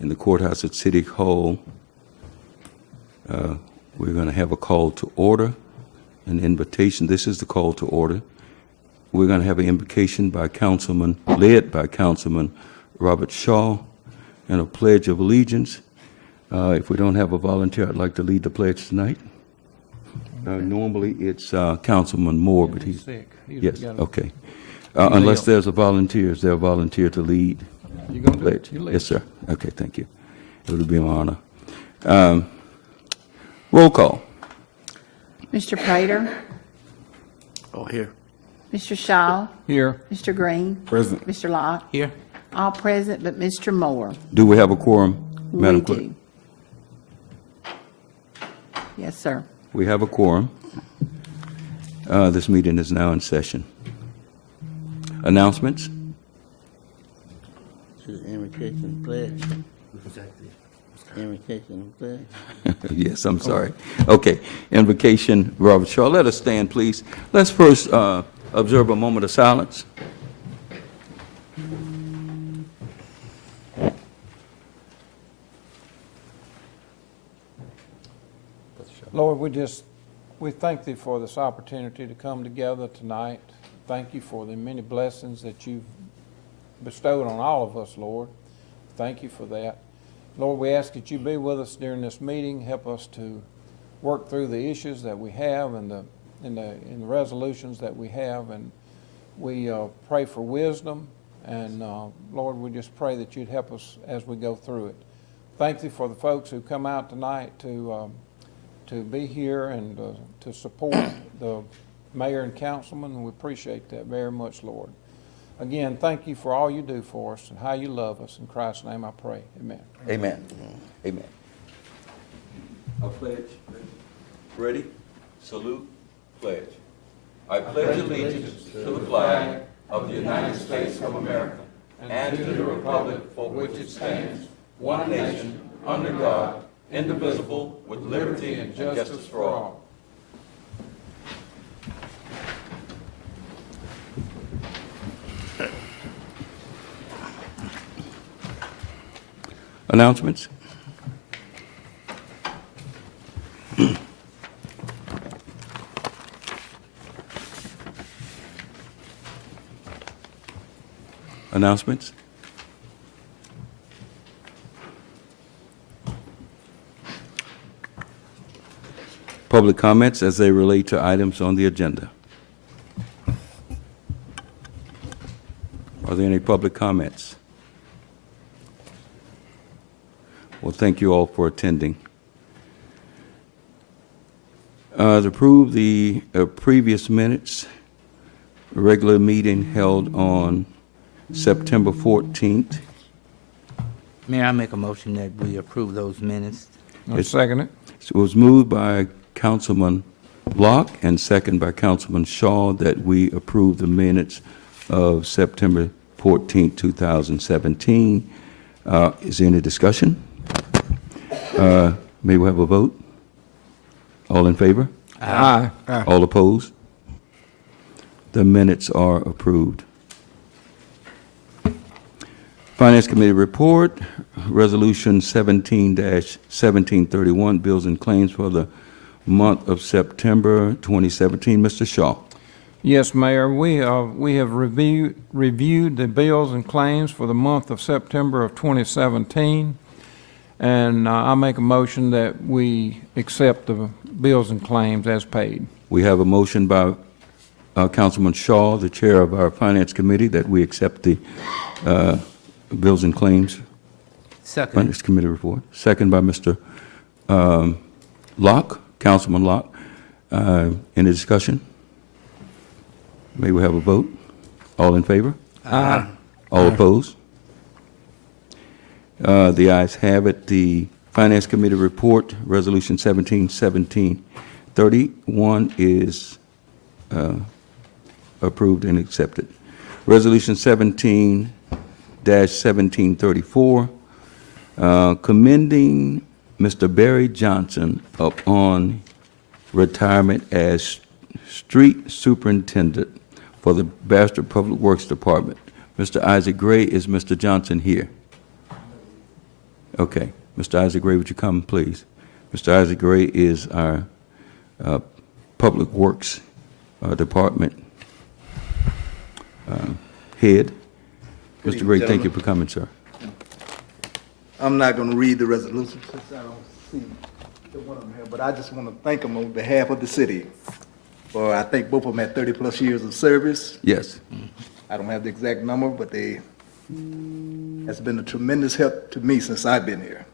in the courthouse at City Hall. We're going to have a call to order, an invitation. This is the call to order. We're going to have an invocation led by Councilman Robert Shaw, and a pledge of allegiance. If we don't have a volunteer, I'd like to lead the pledge tonight. Normally it's Councilman Moore, but he's sick. Yes, okay. Unless there's a volunteer, is there a volunteer to lead You gonna the do it? pledge? You lead. Yes, sir. Okay, thank you. It would be an honor. Roll call. Mr. Prater, Oh, here. Mr. Shaw, Here. Mr. Green, Present. Mr. Locke, Here. all present but Mr. Moore. Do we have a quorum, We Madam Clerk? do. Yes, sir. We have a quorum. This meeting is now in session. Announcements? Invocation pledge. Invocation pledge. Yes, I'm sorry. Okay, invocation, Robert Shaw. Let us stand, please. Let's first observe a moment of silence. Lord, we thank thee for this opportunity to come together tonight. Thank you for the many blessings that you've bestowed on all of us, Lord. Thank you for that. Lord, we ask that you be with us during this meeting. Help us to work through the issues that we have and the resolutions that we have. And we pray for wisdom. And Lord, we just pray that you'd help us as we go through it. Thank you for the folks who come out tonight to be here and to support the mayor and councilman. We appreciate that very much, Lord. Again, thank you for all you do for us and how you love us. In Christ's name I pray. Amen. Amen. Amen. A pledge. Ready? Salute. Pledge. I pledge allegiance to the flag of the United States of America and to the republic for which it stands, one nation, under God, indivisible, with liberty and justice for all. Announcements? Announcements? Public comments as they relate to items on the agenda. Are there any public comments? Well, thank you all for attending. To approve the previous minutes, regular meeting held on September 14th. Mayor, I make a motion that we approve those minutes. I second it. It was moved by Councilman Locke and second by Councilman Shaw that we approve the minutes of September 14th, 2017. Is there any discussion? May we have a vote? All in favor? Aye. All opposed? The minutes are approved. Finance Committee report, Resolution 17-1731, bills and claims for the month of September 2017. Mr. Shaw. Yes, Mayor, we have reviewed the bills and claims for the month of September of 2017, and I make a motion that we accept the bills and claims as paid. We have a motion by Councilman Shaw, the chair of our Finance Committee, that we accept the bills and claims. Second. Finance Committee report. Second by Mr. Locke, Councilman Locke. Any discussion? May we have a vote? All in favor? Aye. All opposed? The ayes have it. The Finance Committee report, Resolution 17-1731 is approved and accepted. Resolution 17-1734, commending Mr. Barry Johnson upon retirement as Street Superintendent for the Bastrop Public Works Department. Mr. Isaac Gray, is Mr. Johnson here? Okay. Mr. Isaac Gray, would you come, please? Mr. Isaac Gray is our Public Works Department head. Good Mr. evening, Gray, thank you gentlemen. for coming, sir. I'm not going to read the resolution since I don't see the one of them here, but I just want to thank them on behalf of the city for, I think both of them had 30-plus years of service. Yes. I don't have the exact number, but that's been a tremendous help to me since I've been here.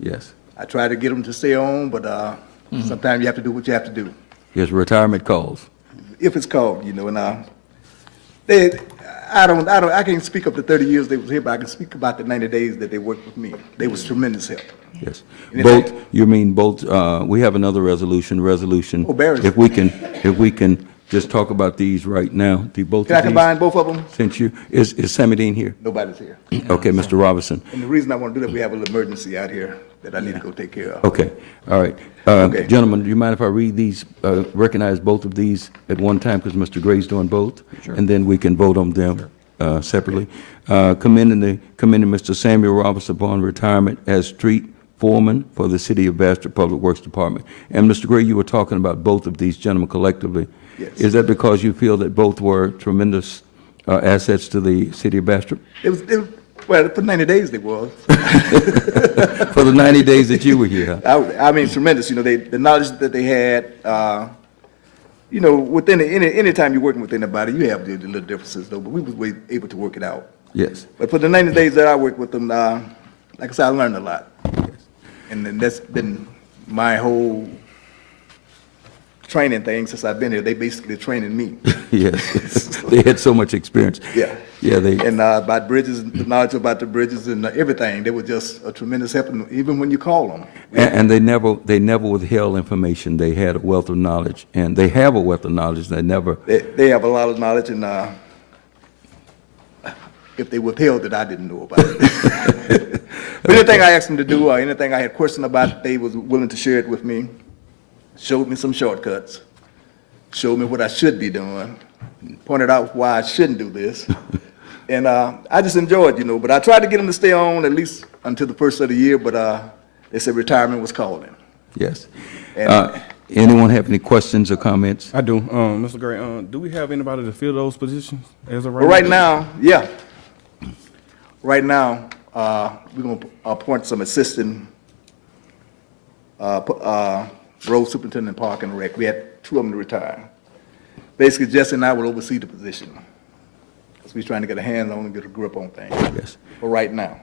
Yes. I try to get them to stay on, but sometimes you have to do what you have to do, Yes, retirement calls. if it's called, you know, and I can't speak up the 30 years they was here, but I can speak about the 90 days that they worked with me. They was tremendous help. Yes. Anything- Both, you mean both, we have another resolution. Oh, Barry's- If we can just talk about these right now, both Can I of these. combine both of them? Since is Sammy Dean here? Nobody's here. Okay, Mr. Robinson. And the reason I want to do that, we have a little emergency out here that I need to go take care of. Okay, all right. Okay. Gentlemen, do you mind if I read these, recognize both of these at one time, because Mr. Gray's doing both? Sure. And then we can vote on them separately. Commending Mr. Samuel Robinson upon retirement as street foreman for the City of Bastrop Public Works Department. And Mr. Gray, you were talking about both of these gentlemen collectively. Yes. Is that because you feel that both were tremendous assets to the City of Bastrop? Well, for 90 days they was. For the 90 days that you were here, huh? I mean, tremendous, you know, the knowledge that they had, you know, within, any time you're working with anybody, you have the little differences though, but we was able to work it out. Yes. But for the 90 days that I worked with them, like I said, I learned a lot. And then that's been my whole training thing since I've been here. They basically training me. Yes, they had so much experience. Yeah. Yeah, they, And about bridges, the knowledge about the bridges and everything, they were just a tremendous help, and even when you call them. and they never withheld information. They had a wealth of knowledge, and they have a wealth of knowledge. They never, They have a lot of knowledge, and if they withheld it, I didn't know about it. But anything I asked them to do, or anything I had questioned about, they was willing to share it with me, showed me some shortcuts, showed me what I should be doing, pointed out why I shouldn't do this. And I just enjoyed, you know, but I tried to get them to stay on at least until the first of the year, but they said retirement was calling. yes. And- Anyone have any questions or comments? I do. Mr. Gray, do we have anybody to fill those positions as of right But right now, yeah. Right now, we're going to appoint some assistant road superintendent, park and rec. We had two of them to retire. Basically, Jesse and I will oversee the position. Because we're trying to get a hand on and get a grip on things. Yes. For right now.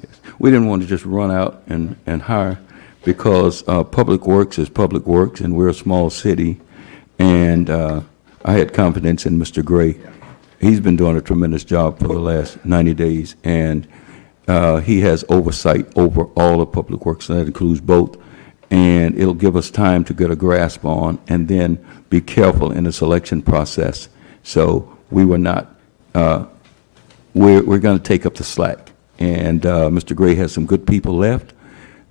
Yes. We didn't want to just run out and hire, because Public Works is Public Works, and we're a small city. And I had confidence in Mr. Gray. He's been doing a tremendous job for the last 90 days, and he has oversight over all of Public Works, and that includes both. And it'll give us time to get a grasp on, and then be careful in the selection process. So we were not, we're going to take up the slack. And Mr. Gray has some good people left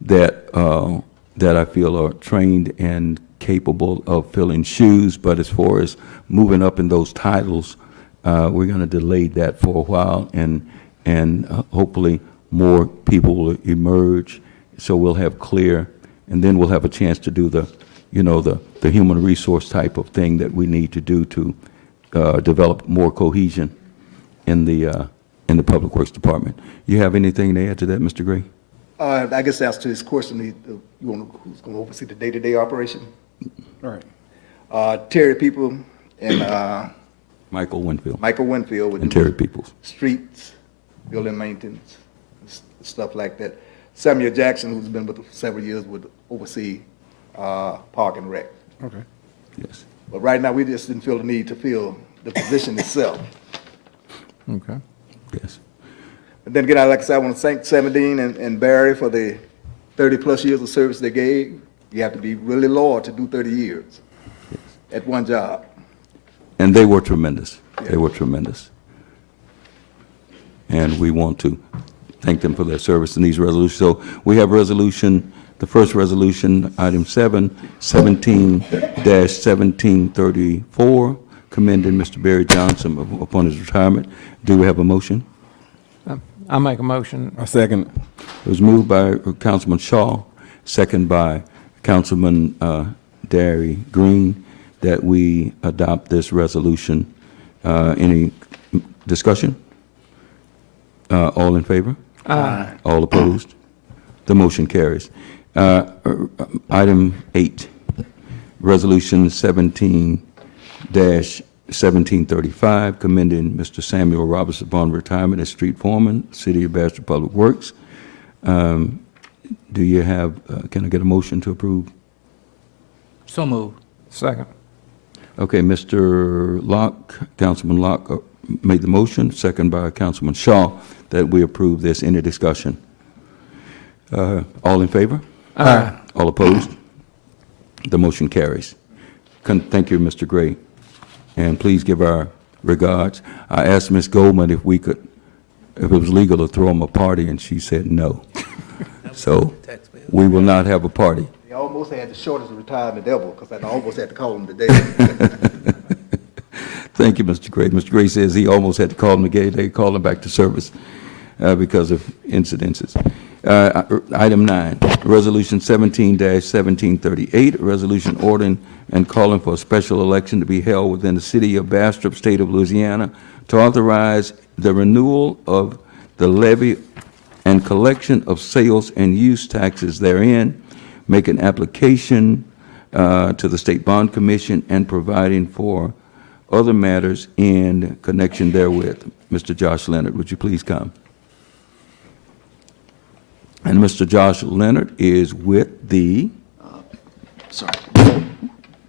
that I feel are trained and capable of filling shoes. But as far as moving up in those titles, we're going to delay that for a while, and hopefully more people will emerge, so we'll have clear, and then we'll have a chance to do the human resource type of thing that we need to do to develop more cohesion in the Public Works Department. You have anything to add to that, Mr. Gray? I guess that's to his question, who's going to oversee the day-to-day operation? All right. Terry People and Michael Winfield Michael Winfield would and do Terry Peoples. streets, building maintenance, stuff like that. Samuel Jackson, who's been with us for several years, would oversee park and rec. Okay. Yes. But right now, we just didn't feel the need to fill the position itself. Okay. Yes. And then again, like I said, I want to thank Sam Dean and Barry for the 30-plus years of service they gave. You have to be really loyal to do 30 years at one job. And they were tremendous. Yeah. They were tremendous. And we want to thank them for their service in these resolutions. So we have resolution, the first resolution, item 7, 17-1734, commending Mr. Barry Johnson upon his retirement. Do we have a motion? I make a motion. I second. It was moved by Councilman Shaw, second by Councilman Derry Green, that we adopt this resolution. Any discussion? All in favor? Aye. All opposed? The motion carries. Item 8, Resolution 17-1735, commending Mr. Samuel Robertson upon retirement as street foreman, City of Bastrop Public Works. Do you have, can I get a motion to approve? So moved. Second. Okay, Mr. Locke, Councilman Locke made the motion, second by Councilman Shaw, that we approve this. Any discussion? All in favor? Aye. All opposed? The motion carries. Thank you, Mr. Gray. And please give our regards. I asked Ms. Goldman if we could, if it was legal to throw him a party, and she said no. So we will not have a party. They almost had the shortest of retiring the devil, because I almost had to call him today. Thank you, Mr. Gray. Mr. Gray says he almost had to call him again. They called him back to service because of incidences. Item 9, Resolution 17-1738, a resolution ordering and calling for a special election to be held within the City of Bastrop, State of Louisiana, to authorize the renewal of the levy and collection of sales and use taxes therein, make an application to the State Bond Commission, and providing for other matters in connection therewith. Mr. Josh Leonard, would you please come? And Mr. Josh Leonard is with the, Sorry.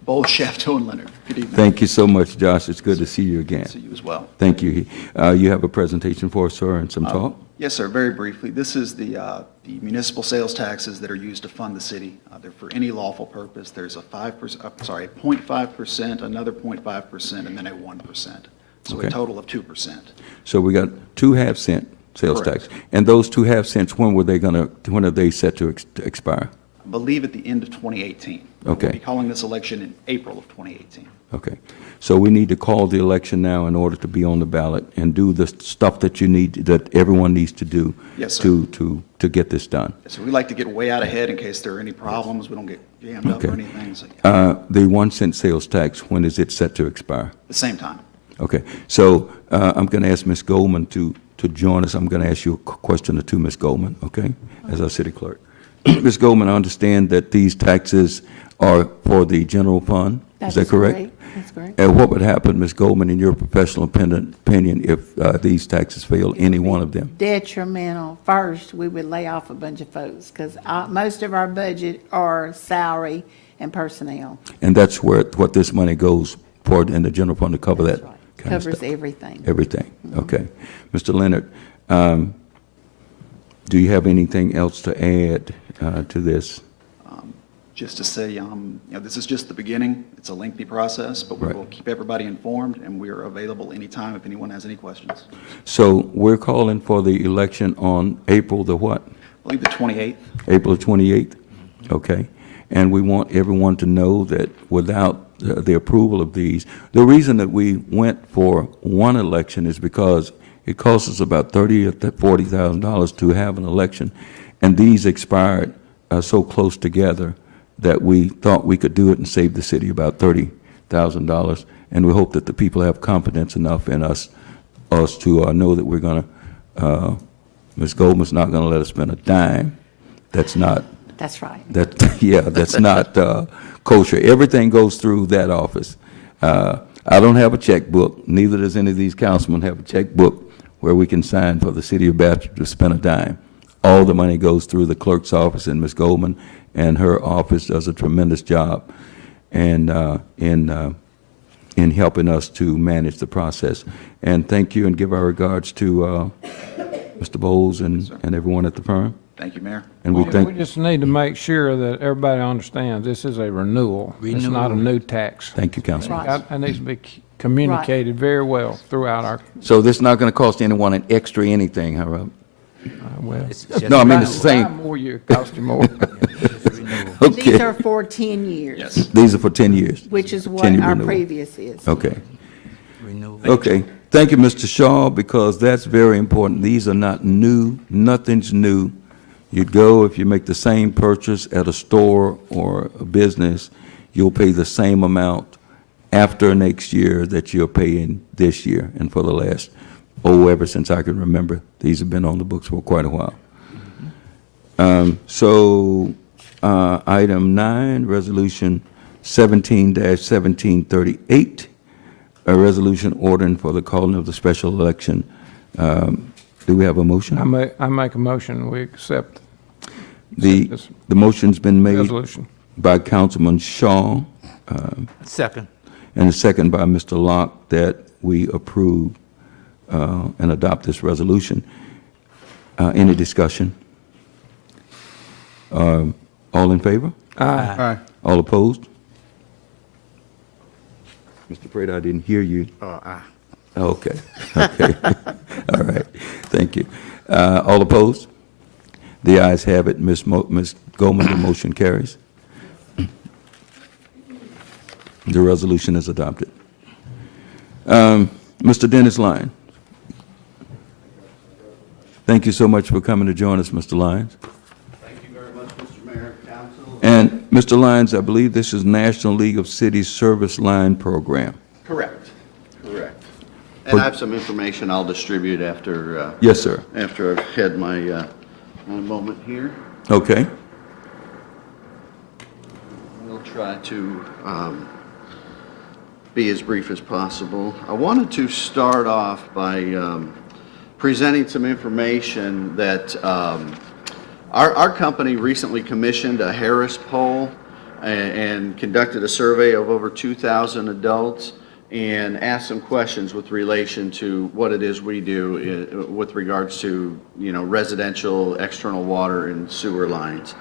Bo Shafto and Leonard. Good evening. thank you so much, Josh. It's good to see you again. See you as well. Thank you. You have a presentation for us, sir, and some talk? Yes, sir. Very briefly, this is the municipal sales taxes that are used to fund the city. They're for any lawful purpose. There's a 0.5%, another 0.5%, and then a 1%. So Okay. a total of 2%. So we got 2 half-cent sales Correct. tax. And those 2 half-cents, when are they set to expire? I believe at the end of 2018. Okay. We'll be calling this election in April of 2018. Okay. So we need to call the election now in order to be on the ballot and do the stuff that you need, that everyone needs to do. Yes, sir. To get this done. So we like to get way out ahead in case there are any problems. We don't get jammed up Okay. or anything. So, yeah, The 1 cent sales tax, when is it set to expire? at the same time. Okay, so I'm going to ask Ms. Goldman to join us. I'm going to ask you a question or two, Ms. Goldman, okay, as our city clerk. Ms. Goldman, I understand that these taxes are for the general fund. Is that correct? That's correct. And what would happen, Ms. Goldman, in your professional opinion, if these taxes fail, any one of them? Detrimental. First, we would lay off a bunch of folks, because most of our budget are salary and personnel. And that's what this money goes for in the general fund to cover that That's right. kind of Covers stuff? everything. Everything, okay. Mr. Leonard, do you have anything else to add to this? Just to say, this is just the beginning. It's a lengthy process, but we Right. will keep everybody informed, and we are available anytime if anyone has any questions. So we're calling for the election on April the what? I believe the 28th. April 28th? Okay. And we want everyone to know that without the approval of these, the reason that we went for one election is because it costs us about $30,000 or $40,000 to have an election, and these expired so close together that we thought we could do it and save the city about $30,000, and we hope that the people have confidence enough in us to know that we're going to, Ms. Goldman's not going to let us spend a dime. That's not, That's right. that's not kosher. Everything goes through that office. I don't have a checkbook, neither does any of these councilmen have a checkbook where we can sign for the city of Bastrop to spend a dime. All the money goes through the clerk's office, and Ms. Goldman and her office does a tremendous job in helping us to manage the process. And thank you, and give our regards to Mr. Bowles and everyone at the firm. Thank you, Mayor. And we We thank, just need to make sure that everybody understands this is a renewal. It's not a new tax. thank you, Councilman. Right. That needs to be communicated very well throughout our, So this is not going to cost anyone an extra anything, huh, Rob? well. It's just No, I mean, renewal. it's the same. Buy more, you cost you more. It's renewal. These Okay. are for 10 years. Yes. These are for 10 years? Which is what 10-year our renewal. previous is. Okay. Renewal. Okay. Thank you, Mr. Shaw, because that's very important. These are not new, nothing's new. You'd go, if you make the same purchase at a store or a business, you'll pay the same amount after next year that you're paying this year. And for the last, ever since I can remember, these have been on the books for quite a while. Item 9, Resolution 17-1738, a resolution ordering for the calling of the special election. Do we have a motion? I make a motion, we accept The this motion's been made resolution. by Councilman Shaw, Second. and a second by Mr. Locke, that we approve and adopt this resolution. Any discussion? All in favor? Aye. All opposed? Mr. Prater, I didn't hear you. Aye. Okay, okay. All right, thank you. All opposed? The ayes have it. Ms. Goldman, the motion carries. The resolution is adopted. Mr. Dennis Lyons. Thank you so much for coming to join us, Mr. Lyons. Thank you very much, Mr. Mayor, Council. And Mr. Lyons, I believe this is National League of Cities Service Line Program. Correct, correct. And I have some information I'll distribute after, Yes, sir. after I've had my moment here. Okay. We'll try to be as brief as possible. I wanted to start off by presenting some information that our company recently commissioned a Harris poll and conducted a survey of over 2,000 adults and asked some questions with relation to what it is we do with regards to, residential, external water and sewer lines.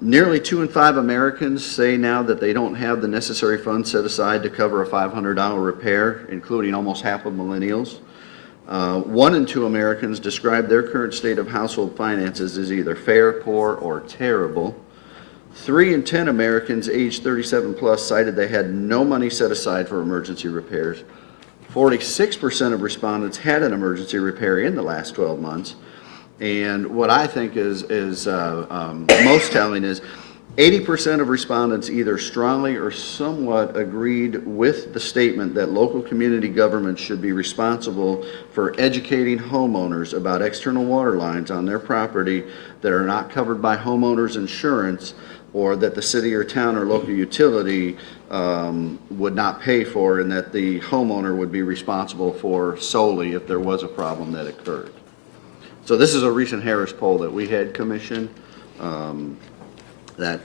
Nearly 2 in 5 Americans say now that they don't have the necessary funds set aside to cover a $500 repair, including almost half of millennials. 1 in 2 Americans describe their current state of household finances as either fair, poor, or terrible. 3 in 10 Americans aged 37 plus cited they had no money set aside for emergency repairs. 46% of respondents had an emergency repair in the last 12 months. And what I think is most telling is 80% of respondents either strongly or somewhat agreed with the statement that local community governments should be responsible for educating homeowners about external water lines on their property that are not covered by homeowners insurance, or that the city or town or local utility would not pay for, and that the homeowner would be responsible for solely if there was a problem that occurred. So this is a recent Harris poll that we had commissioned that,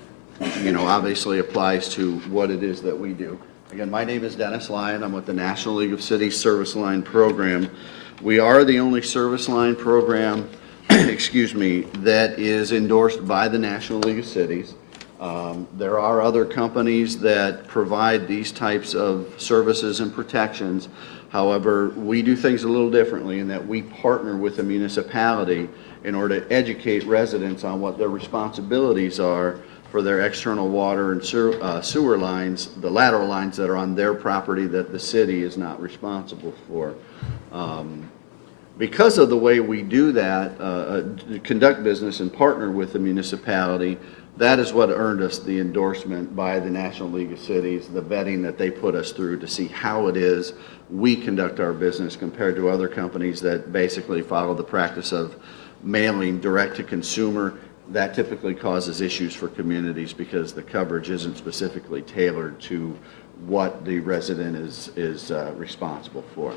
obviously applies to what it is that we do. Again, my name is Dennis Lyon. I'm with the National League of Cities Service Line Program. We are the only service line program, that is endorsed by the National League of Cities. There are other companies that provide these types of services and protections. However, we do things a little differently in that we partner with the municipality in order to educate residents on what their responsibilities are for their external water and sewer lines, the lateral lines that are on their property that the city is not responsible for. Because of the way we do that, conduct business and partner with the municipality, that is what earned us the endorsement by the National League of Cities, the vetting that they put us through to see how it is we conduct our business compared to other companies that basically follow the practice of mailing direct to consumer. That typically causes issues for communities because the coverage isn't specifically tailored to what the resident is responsible for.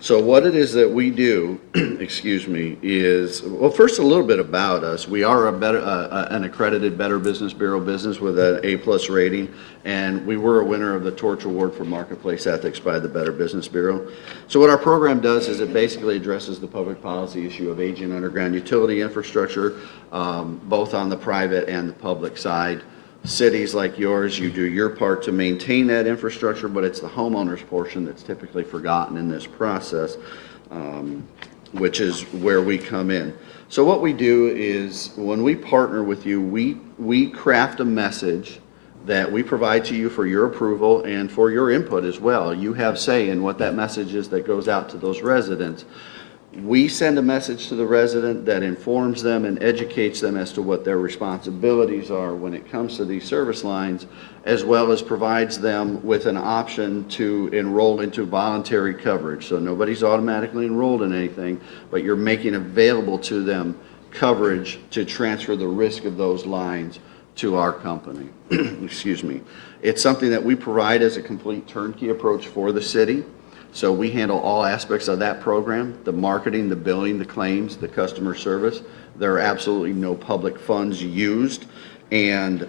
So what it is that we do, is, well, first a little bit about us. We are an accredited Better Business Bureau business with an A+ rating, and we were a winner of the Torch Award for Marketplace Ethics by the Better Business Bureau. So what our program does is it basically addresses the public policy issue of aging underground utility infrastructure, both on the private and the public side. Cities like yours, you do your part to maintain that infrastructure, but it's the homeowner's portion that's typically forgotten in this process, which is where we come in. So what we do is when we partner with you, we craft a message that we provide to you for your approval and for your input as well. You have say in what that message is that goes out to those residents. We send a message to the resident that informs them and educates them as to what their responsibilities are when it comes to these service lines, as well as provides them with an option to enroll into voluntary coverage. So nobody's automatically enrolled in anything, but you're making available to them coverage to transfer the risk of those lines to our company. Excuse me. It's something that we provide as a complete turnkey approach for the city. So we handle all aspects of that program, the marketing, the billing, the claims, the customer service. There are absolutely no public funds used, and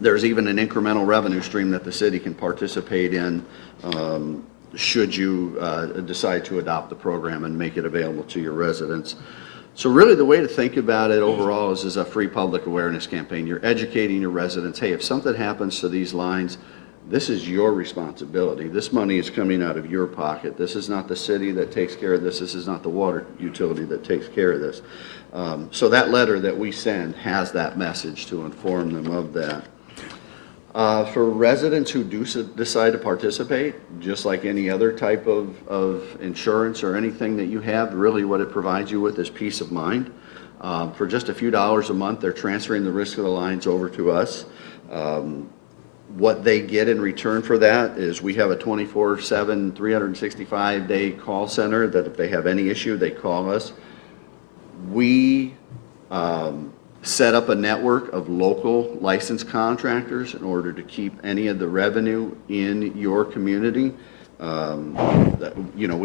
there's even an incremental revenue stream that the city can participate in should you decide to adopt the program and make it available to your residents. So really the way to think about it overall is a free public awareness campaign. You're educating your residents, hey, if something happens to these lines, this is your responsibility. This money is coming out of your pocket. This is not the city that takes care of this. This is not the water utility that takes care of this. So that letter that we send has that message to inform them of that. For residents who do decide to participate, just like any other type of insurance or anything that you have, really what it provides you with is peace of mind. For just a few dollars a month, they're transferring the risk of the lines over to us. What they get in return for that is we have a 24/7, 365-day call center that if they have any issue, they call us. We set up a network of local licensed contractors in order to keep any of the revenue in your community. We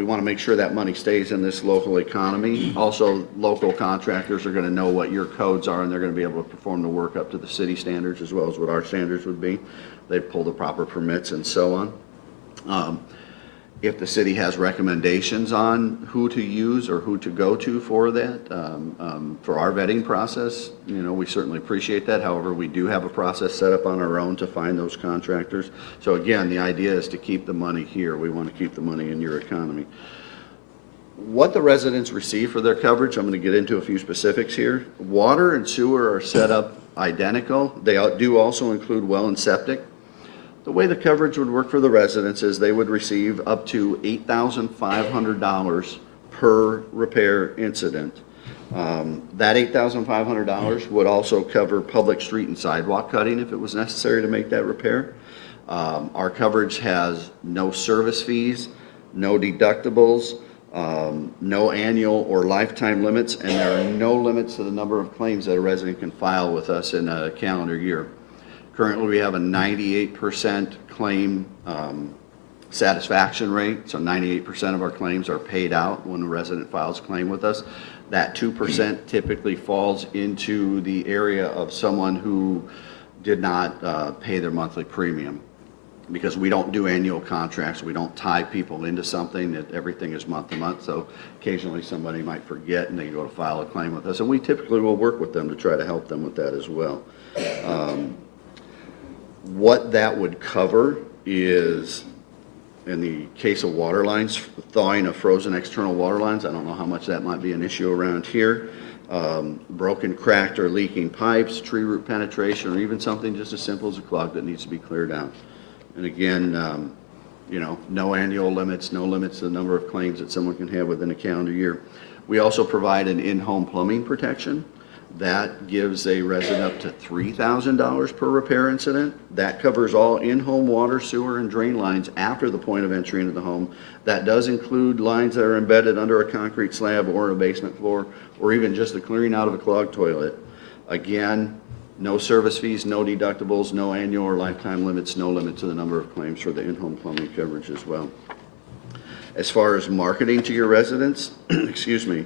want to make sure that money stays in this local economy. Also, local contractors are going to know what your codes are, and they're going to be able to perform the work up to the city standards as well as what our standards would be. They pull the proper permits and so on. If the city has recommendations on who to use or who to go to for that, for our vetting process, we certainly appreciate that. However, we do have a process set up on our own to find those contractors. So again, the idea is to keep the money here. We want to keep the money in your economy. What the residents receive for their coverage, I'm going to get into a few specifics here. Water and sewer are set up identical. They do also include well and septic. The way the coverage would work for the residents is they would receive up to $8,500 per repair incident. That $8,500 would also cover public street and sidewalk cutting if it was necessary to make that repair. Our coverage has no service fees, no deductibles, no annual or lifetime limits, and there are no limits to the number of claims that a resident can file with us in a calendar year. Currently, we have a 98% claim satisfaction rate, so 98% of our claims are paid out when a resident files a claim with us. That 2% typically falls into the area of someone who did not pay their monthly premium, because we don't do annual contracts. We don't tie people into something. That everything is month to month, so occasionally somebody might forget and they go to file a claim with us, and we typically will work with them to try to help them with that as well. What that would cover is, in the case of water lines, thawing of frozen external water lines. I don't know how much that might be an issue around here. Broken, cracked, or leaking pipes, tree root penetration, or even something just as simple as a clog that needs to be cleared out. And again, no annual limits, no limits to the number of claims that someone can have within a calendar year. We also provide an in-home plumbing protection. That gives a resident up to $3,000 per repair incident. That covers all in-home water, sewer, and drain lines after the point of entry into the home. That does include lines that are embedded under a concrete slab or a basement floor, or even just the clearing out of a clogged toilet. Again, no service fees, no deductibles, no annual or lifetime limits, no limit to the number of claims for the in-home plumbing coverage as well. As far as marketing to your residents, excuse me,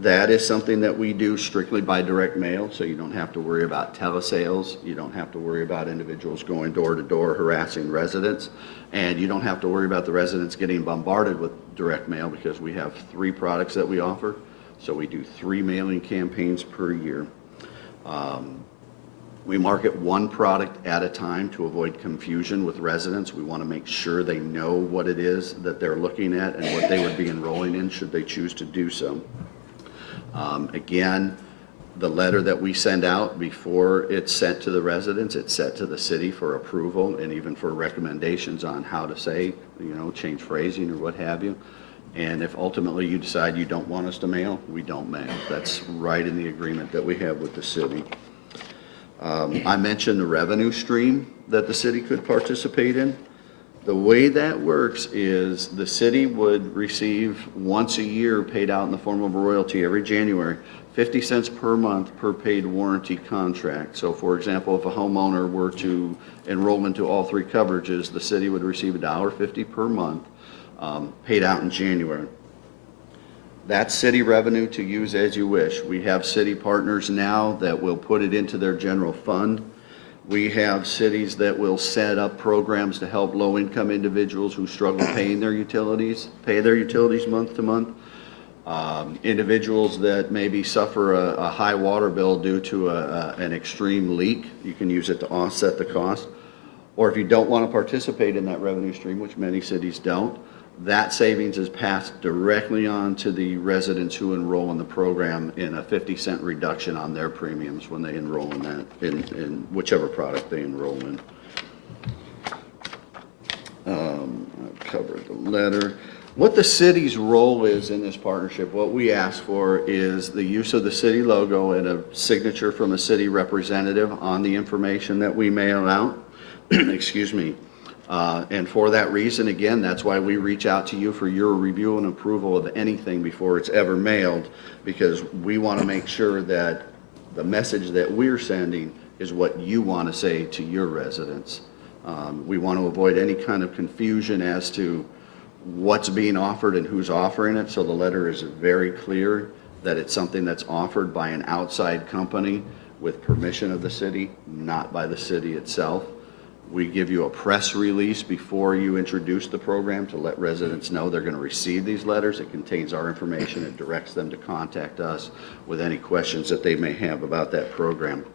that is something that we do strictly by direct mail, so you don't have to worry about telesales. You don't have to worry about individuals going door to door harassing residents, and you don't have to worry about the residents getting bombarded with direct mail, because we have 3 products that we offer. So we do 3 mailing campaigns per year. We market 1 product at a time to avoid confusion with residents. We want to make sure they know what it is that they're looking at and what they would be enrolling in should they choose to do so. Again, The letter that we send out before it's sent to the residents, it's sent to the city for approval and even for recommendations on how to say, change phrasing or what have you. And if ultimately you decide you don't want us to mail, we don't mail. That's right in the agreement that we have with the city. I mentioned the revenue stream that the city could participate in. The way that works is the city would receive once a year paid out in the form of a royalty every January, 50 cents per month per paid warranty contract. So for example, if a homeowner were to enroll into all three coverages, the city would receive $1.50 per month paid out in January. That's city revenue to use as you wish. We have city partners now that will put it into their general fund. We have cities that will set up programs to help low-income individuals who struggle pay their utilities month to month. Individuals that maybe suffer a high water bill due to an extreme leak, you can use it to offset the cost. Or if you don't want to participate in that revenue stream, which many cities don't, that savings is passed directly on to the residents who enroll in the program in a 50-cent reduction on their premiums when they enroll in that, in whichever product they enroll in. I've covered the letter. What the city's role is in this partnership, what we ask for is the use of the city logo and a signature from a city representative on the information that we mail out. Excuse me. And for that reason, again, that's why we reach out to you for your review and approval of anything before it's ever mailed, because we want to make sure that the message that we're sending is what you want to say to your residents. We want to avoid any kind of confusion as to what's being offered and who's offering it, so the letter is very clear that it's something that's offered by an outside company with permission of the city, not by the city itself. We give you a press release before you introduce the program to let residents know they're going to receive these letters. It contains our information. It directs them to contact us with any questions that they may have about that program.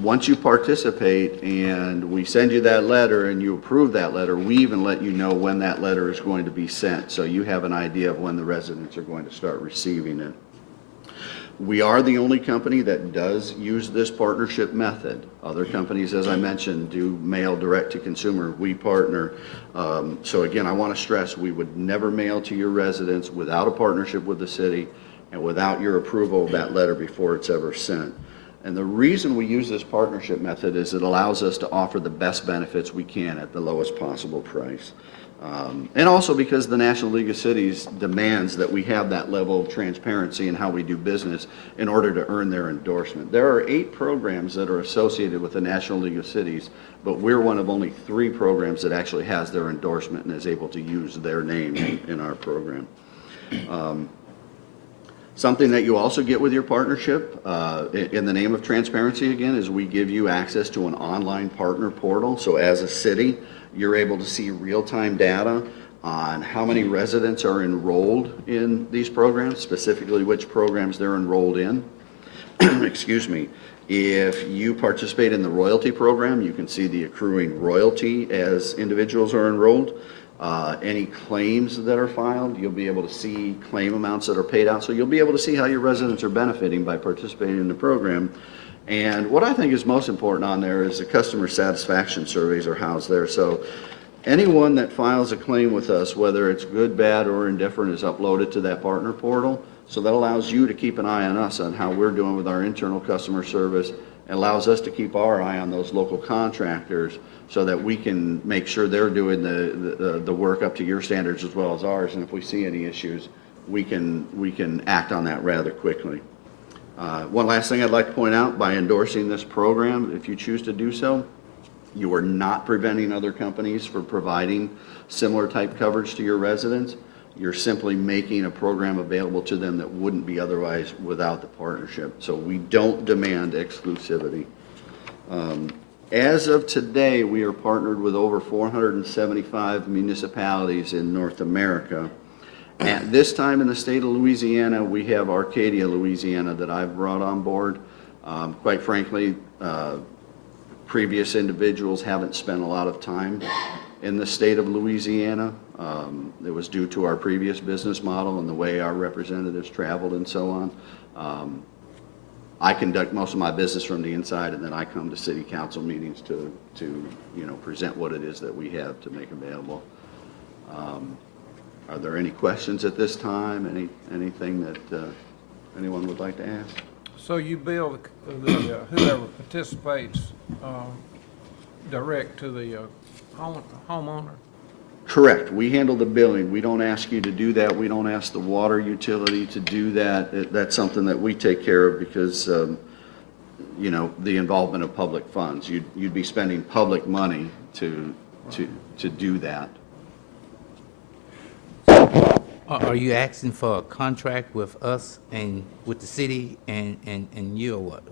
Once you participate and we send you that letter and you approve that letter, we even let you know when that letter is going to be sent, so you have an idea of when the residents are going to start receiving it. We are the only company that does use this partnership method. Other companies, as I mentioned, do mail direct to consumer. We partner. So again, I want to stress, we would never mail to your residents without a partnership with the city and without your approval of that letter before it's ever sent. And the reason we use this partnership method is it allows us to offer the best benefits we can at the lowest possible price. And also because the National League of Cities demands that we have that level of transparency in how we do business in order to earn their endorsement. There are 8 programs that are associated with the National League of Cities, but we're one of only 3 programs that actually has their endorsement and is able to use their name in our program. Something that you also get with your partnership, in the name of transparency again, is we give you access to an online partner portal. So as a city, you're able to see real-time data on how many residents are enrolled in these programs, specifically which programs they're enrolled in. Excuse me. If you participate in the royalty program, you can see the accruing royalty as individuals are enrolled. Any claims that are filed, you'll be able to see claim amounts that are paid out. So you'll be able to see how your residents are benefiting by participating in the program. And what I think is most important on there is the customer satisfaction surveys are housed there. So anyone that files a claim with us, whether it's good, bad, or indifferent, is uploaded to that partner portal. So that allows you to keep an eye on us on how we're doing with our internal customer service. It allows us to keep our eye on those local contractors so that we can make sure they're doing the work up to your standards as well as ours. And if we see any issues, we can act on that rather quickly. One last thing I'd like to point out, by endorsing this program, if you choose to do so, you are not preventing other companies from providing similar type coverage to your residents. You're simply making a program available to them that wouldn't be otherwise without the partnership. So we don't demand exclusivity. As of today, we are partnered with over 475 municipalities in North America. At this time in the state of Louisiana, we have Arcadia, Louisiana, that I've brought on board. Quite frankly, previous individuals haven't spent a lot of time in the state of Louisiana. It was due to our previous business model and the way our representatives traveled and so on. I conduct most of my business from the inside, and then I come to city council meetings to present what it is that we have to make available. Are there any questions at this time? Anything that anyone would like to ask? So you bill whoever participates direct to the homeowner? Correct. We handle the billing. We don't ask you to do that. We don't ask the water utility to do that. That's something that we take care of because, the involvement of public funds. You'd be spending public money to do that. Are you asking for a contract with us and with the city and you, or what?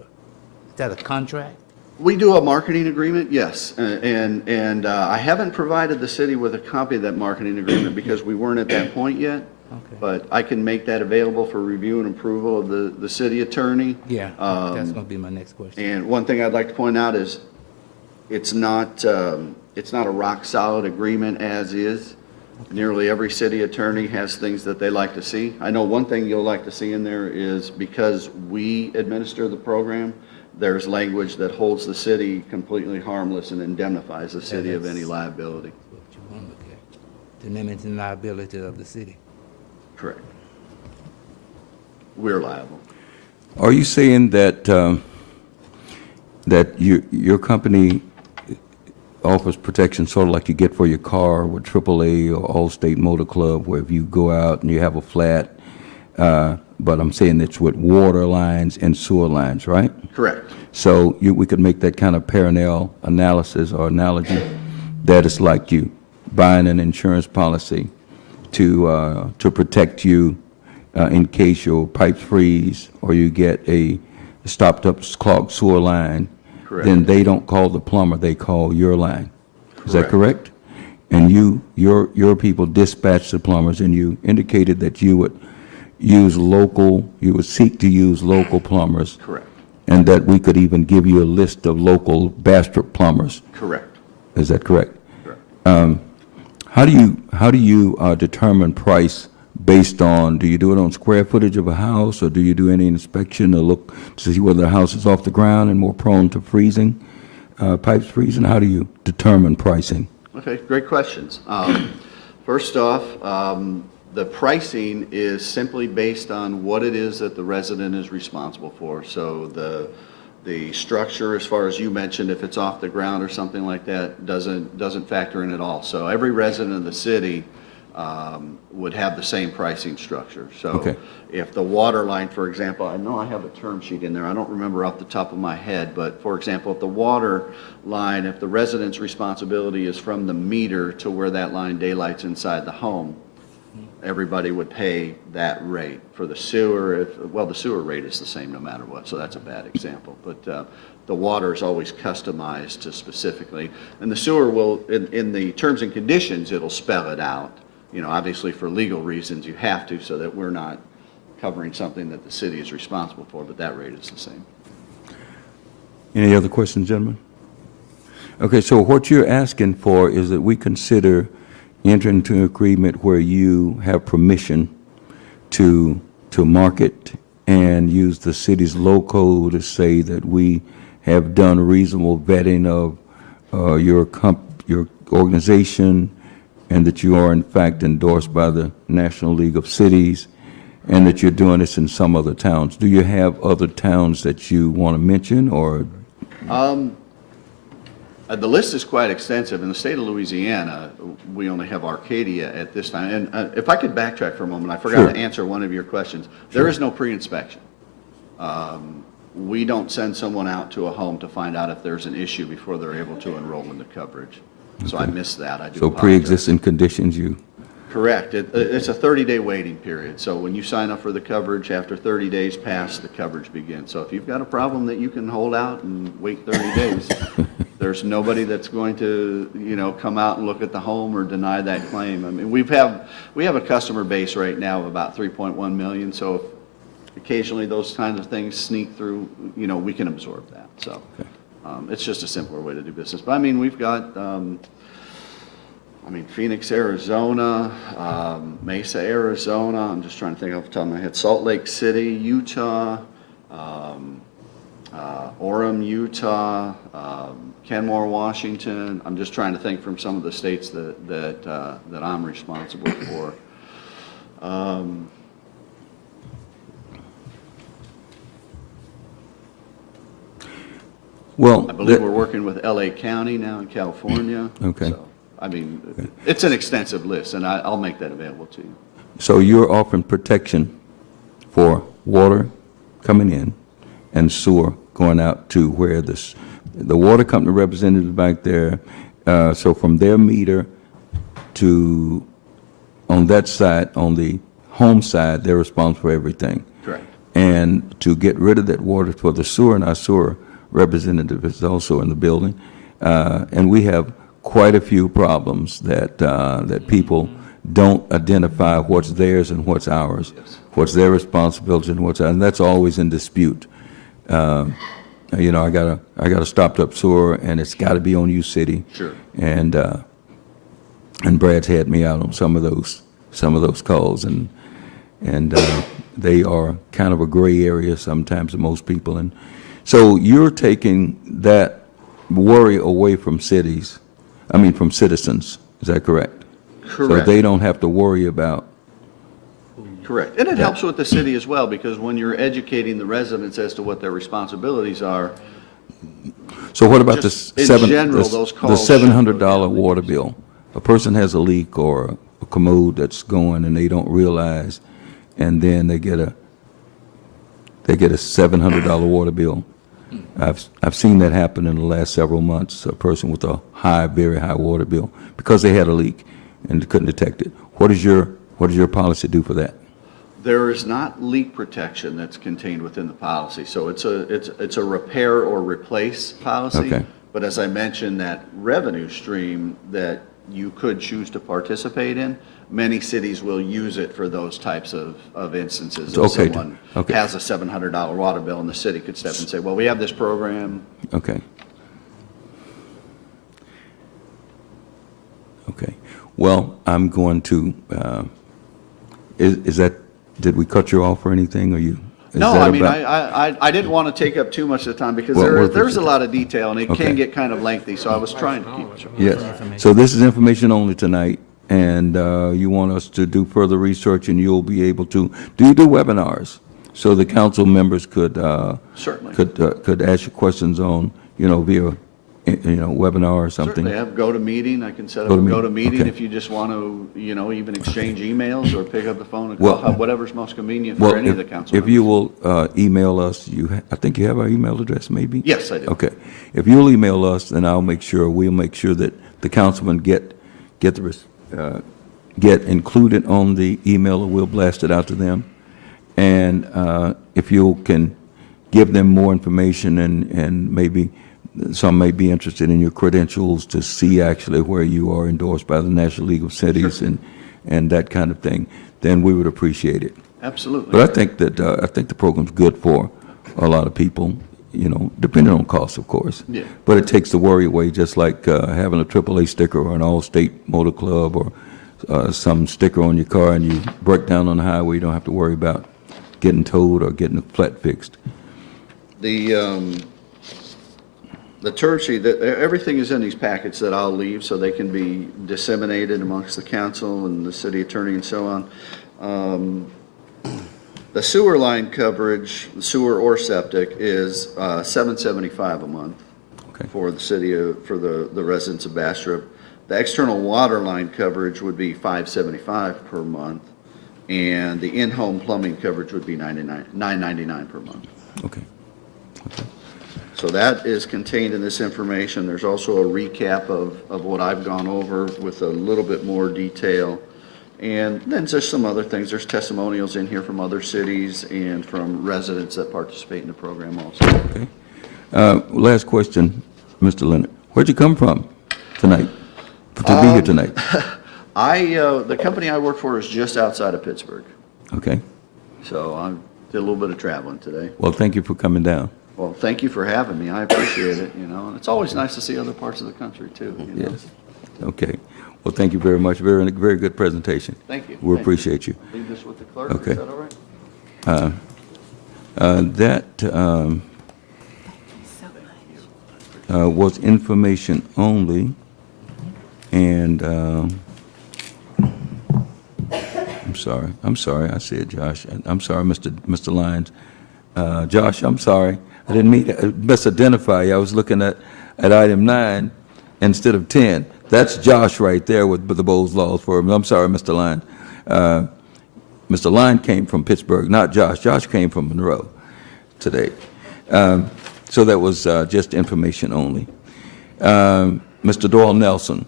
Is that a contract? We do a marketing agreement, yes, and I haven't provided the city with a copy of that marketing agreement because we weren't at that point yet. Okay. But I can make that available for review and approval of the city attorney. Yeah, that's gonna be my next question. And one thing I'd like to point out is it's not a rock solid agreement as is. Nearly every city attorney has things that they like to see. I know one thing you'll like to see in there is because we administer the program, there's language that holds the city completely harmless and indemnifies the city of any liability. What you wanna look at. The limits and liability of the city. Correct. We're liable. Are you saying that, that your company offers protection sort of like you get for your car with AAA or Allstate Motor Club, where if you go out and you have a flat, but I'm saying it's with water lines and sewer lines, right? Correct. So we could make that kind of parallel analysis or analogy, that it's like you buying an insurance policy to protect you in case your pipes freeze or you get a stopped up clogged sewer line. Correct. Then they don't call the plumber, they call your line. Is that Correct. correct? And your people dispatch the plumbers, and you indicated that you would seek to use local plumbers. Correct. And that we could even give you a list of local Bastrop plumbers. Correct. Is that correct? Correct. How do you determine price based on, do you do it on square footage of a house, or do you do any inspection to look to see whether the house is off the ground and more prone to freezing, pipes freezing? How do you determine pricing? Okay, great questions. First off, the pricing is simply based on what it is that the resident is responsible for. So the structure, as far as you mentioned, if it's off the ground or something like that, doesn't factor in at all. So every resident of the city would have the same pricing structure. So Okay. if the water line, for example, I know I have a term sheet in there, I don't remember off the top of my head, but for example, if the water line, if the resident's responsibility is from the meter to where that line daylights inside the home, everybody would pay that rate. For the sewer, the sewer rate is the same no matter what, so that's a bad example. But the water is always customized to specifically, and the sewer will, in the terms and conditions, it'll spell it out. Obviously for legal reasons you have to, so that we're not covering something that the city is responsible for, but that rate is the same. Any other questions, gentlemen? Okay, so what you're asking for is that we consider entering into an agreement where you have permission to market and use the city's logo to say that we have done reasonable vetting of your organization, and that you are in fact endorsed by the National League of Cities, and that you're doing this in some other towns. Do you have other towns that you want to mention, or? The list is quite extensive. In the state of Louisiana, we only have Arcadia at this time. And if I could backtrack for a moment, I forgot Sure. to answer one of your questions. There is no pre-inspection. We don't send someone out to a home to find out if there's an issue before they're able to enroll in the coverage. So I missed that. I do So apologize. pre-existing conditions, you? Correct. It's a 30-day waiting period. So when you sign up for the coverage, after 30 days pass, the coverage begins. So if you've got a problem that you can hold out and wait 30 days, there's nobody that's going to, come out and look at the home or deny that claim. I mean, we have a customer base right now of about 3.1 million. So if occasionally those kinds of things sneak through, we can absorb that. So it's just a simpler way to do business. But I mean, we've got, Phoenix, Arizona, Mesa, Arizona. I'm just trying to think off the top of my head. Salt Lake City, Utah, Orem, Utah, Kenmore, Washington. I'm just trying to think from some of the states that I'm responsible for. Well, I believe we're working with LA County now in California. Okay. So, I mean, it's an extensive list, and I'll make that available to you. so you're offering protection for water coming in and sewer going out to where the water company representatives back there, so from their meter to, on that side, on the home side, they're responsible for everything. Correct. And to get rid of that water for the sewer, and our sewer representative is also in the building, and we have quite a few problems that people don't identify what's theirs and what's ours, what's their responsibility and what's ours, and that's always in dispute. You know, I got a stopped up sewer, and it's got to be on U City. Sure. And Brad's had me out on some of those calls, and they are kind of a gray area sometimes to most people. And so you're taking that worry away from from citizens. Is that correct? So Correct. they don't have to worry about. Correct. And it helps with the city as well, because when you're educating the residents as to what their responsibilities are, So what about Just in general, those the calls should go $700 down. water bill? A person has a leak or a commode that's going and they don't realize, and then they get a $700 water bill. I've seen that happen in the last several months, a person with a very high water bill, because they had a leak and couldn't detect it. What does your policy do for that? there is not leak protection that's contained within the policy. So it's a repair or replace policy. Okay. But as I mentioned, that revenue stream that you could choose to participate in, many cities will use it for those types of instances. If Okay. someone Okay. has a $700 water bill, and the city could step and say, well, we have this program. Okay. Okay. Well, I'm going to, is that, did we cut you off or anything, or you? is No, that I mean, about- I didn't want to take up too much of the time, because Well, we're there's a appreciative. lot of detail, and it Okay. can get kind of lengthy, so I was trying to keep it short. Yes. So this is information only tonight, and you want us to do further research, and you'll be able to, do you do webinars? So the council members could, Certainly. could ask you questions on, via, webinar or something? Certainly, have GoToMeeting, I can set up a GoToMeeting, GoToMeeting okay. if you just want to, even exchange emails or pick up the phone and Well- call, whatever's most convenient Well, for any of the council if you members. will email us, I think you have our email address, maybe? Yes, I do. Okay. If you'll email us, then we'll make sure that the councilmen get included on the email, or we'll blast it out to them. And if you can give them more information, and maybe some may be interested in your credentials to see actually where you are endorsed by the National League of Cities and that kind of thing, then we would appreciate it. Absolutely. But I think the program's good for a lot of people, depending on cost, of course. Yeah. But it takes the worry away, just like having a AAA sticker or an All-State Motor Club or some sticker on your car, and you break down on the highway, you don't have to worry about getting towed or getting a flat fixed. The term sheet, everything is in these packets that I'll leave, so they can be disseminated amongst the council and the city attorney and so on. The sewer line coverage, sewer or septic, is $775 a month Okay. for the city for the residents of Bastrop. The external water line coverage would be $575 per month, and the in-home plumbing coverage would be $999 per month. Okay. So that is contained in this information. There's also a recap of what I've gone over with a little bit more detail. And then there's some other things. There's testimonials in here from other cities and from residents that participate in the program also. Okay. Last question, Mr. Leonard. Where'd you come from tonight, to be here tonight? The company I work for is just outside of Pittsburgh. Okay. So I did a little bit of traveling today. Well, thank you for coming down. Well, thank you for having me. I appreciate it, and it's always nice to see other parts of the country too. Yes. Okay. Well, thank you very much. Very, very good presentation. Thank you. We Thank you. appreciate you. Leave this with the clerk. Okay. Is that all right? was information only, and, I'm sorry, I said Josh, I'm sorry, Mr. Lyons. Josh, I'm sorry, I didn't mean to misidentify you, I was looking at item 9 instead of 10. That's Josh right there with the Bowles Laws Firm. I'm sorry, Mr. Lyons. Mr. Lyons came from Pittsburgh, not Josh. Josh came from Monroe today. So that was just information only. Mr. Doyle Nelson,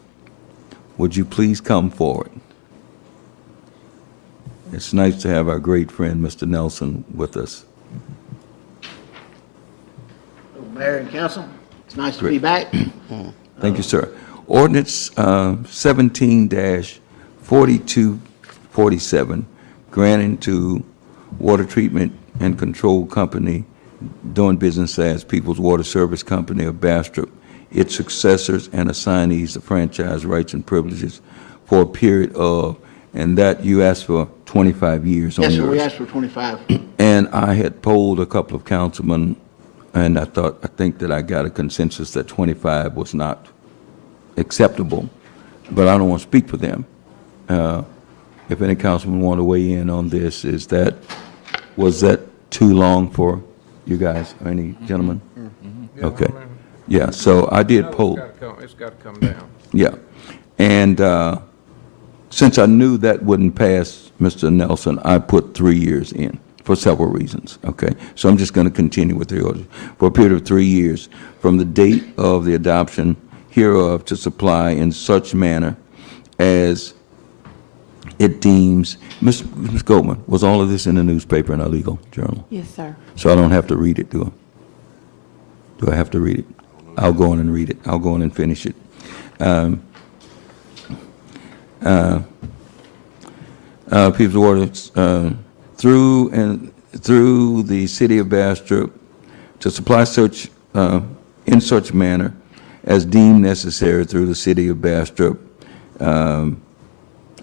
would you please come forward? It's nice to have our great friend, Mr. Nelson, with us. Mayor and council, it's nice to be back. Thank you, sir. Ordinance 17-4247, granting to Water Treatment and Control Company doing business as People's Water Service Company of Bastrop, its successors and assignees the franchise rights and privileges for a period of, and that you asked for 25 years on Yes, yours. sir, we asked for 25. And I had polled a couple of councilmen, and I think that I got a consensus that 25 was not acceptable, but I don't want to speak for them. If any councilman want to weigh in on this, was that too long for you guys, or any gentlemen? Okay. Yeah, so I did poll. It's got to come down. Yeah. And since I knew that wouldn't pass, Mr. Nelson, I put 3 years in for several reasons, okay? So I'm just going to continue with the order. For a period of 3 years, from the date of the adoption hereof to supply in such manner as it deems. Ms. Goldman, was all of this in the newspaper and our legal journal? Yes, sir. So I don't have to read it, do I? Do I have to read it? I'll go on and read it. I'll go on and finish it. People's Waters, through the city of Bastrop to supply such, in such manner as deemed necessary through the city of Bastrop.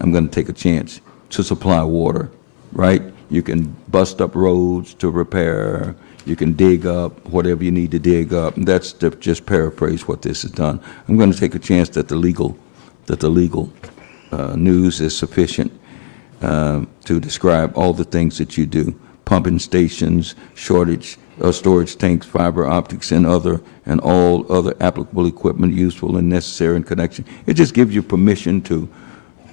I'm going to take a chance to supply water, right? You can bust up roads to repair. You can dig up whatever you need to dig up. And that's to just paraphrase what this has done. I'm going to take a chance that the legal news is sufficient to describe all the things that you do: pumping stations, storage tanks, fiber optics, and all other applicable equipment useful and necessary in connection. It just gives you permission to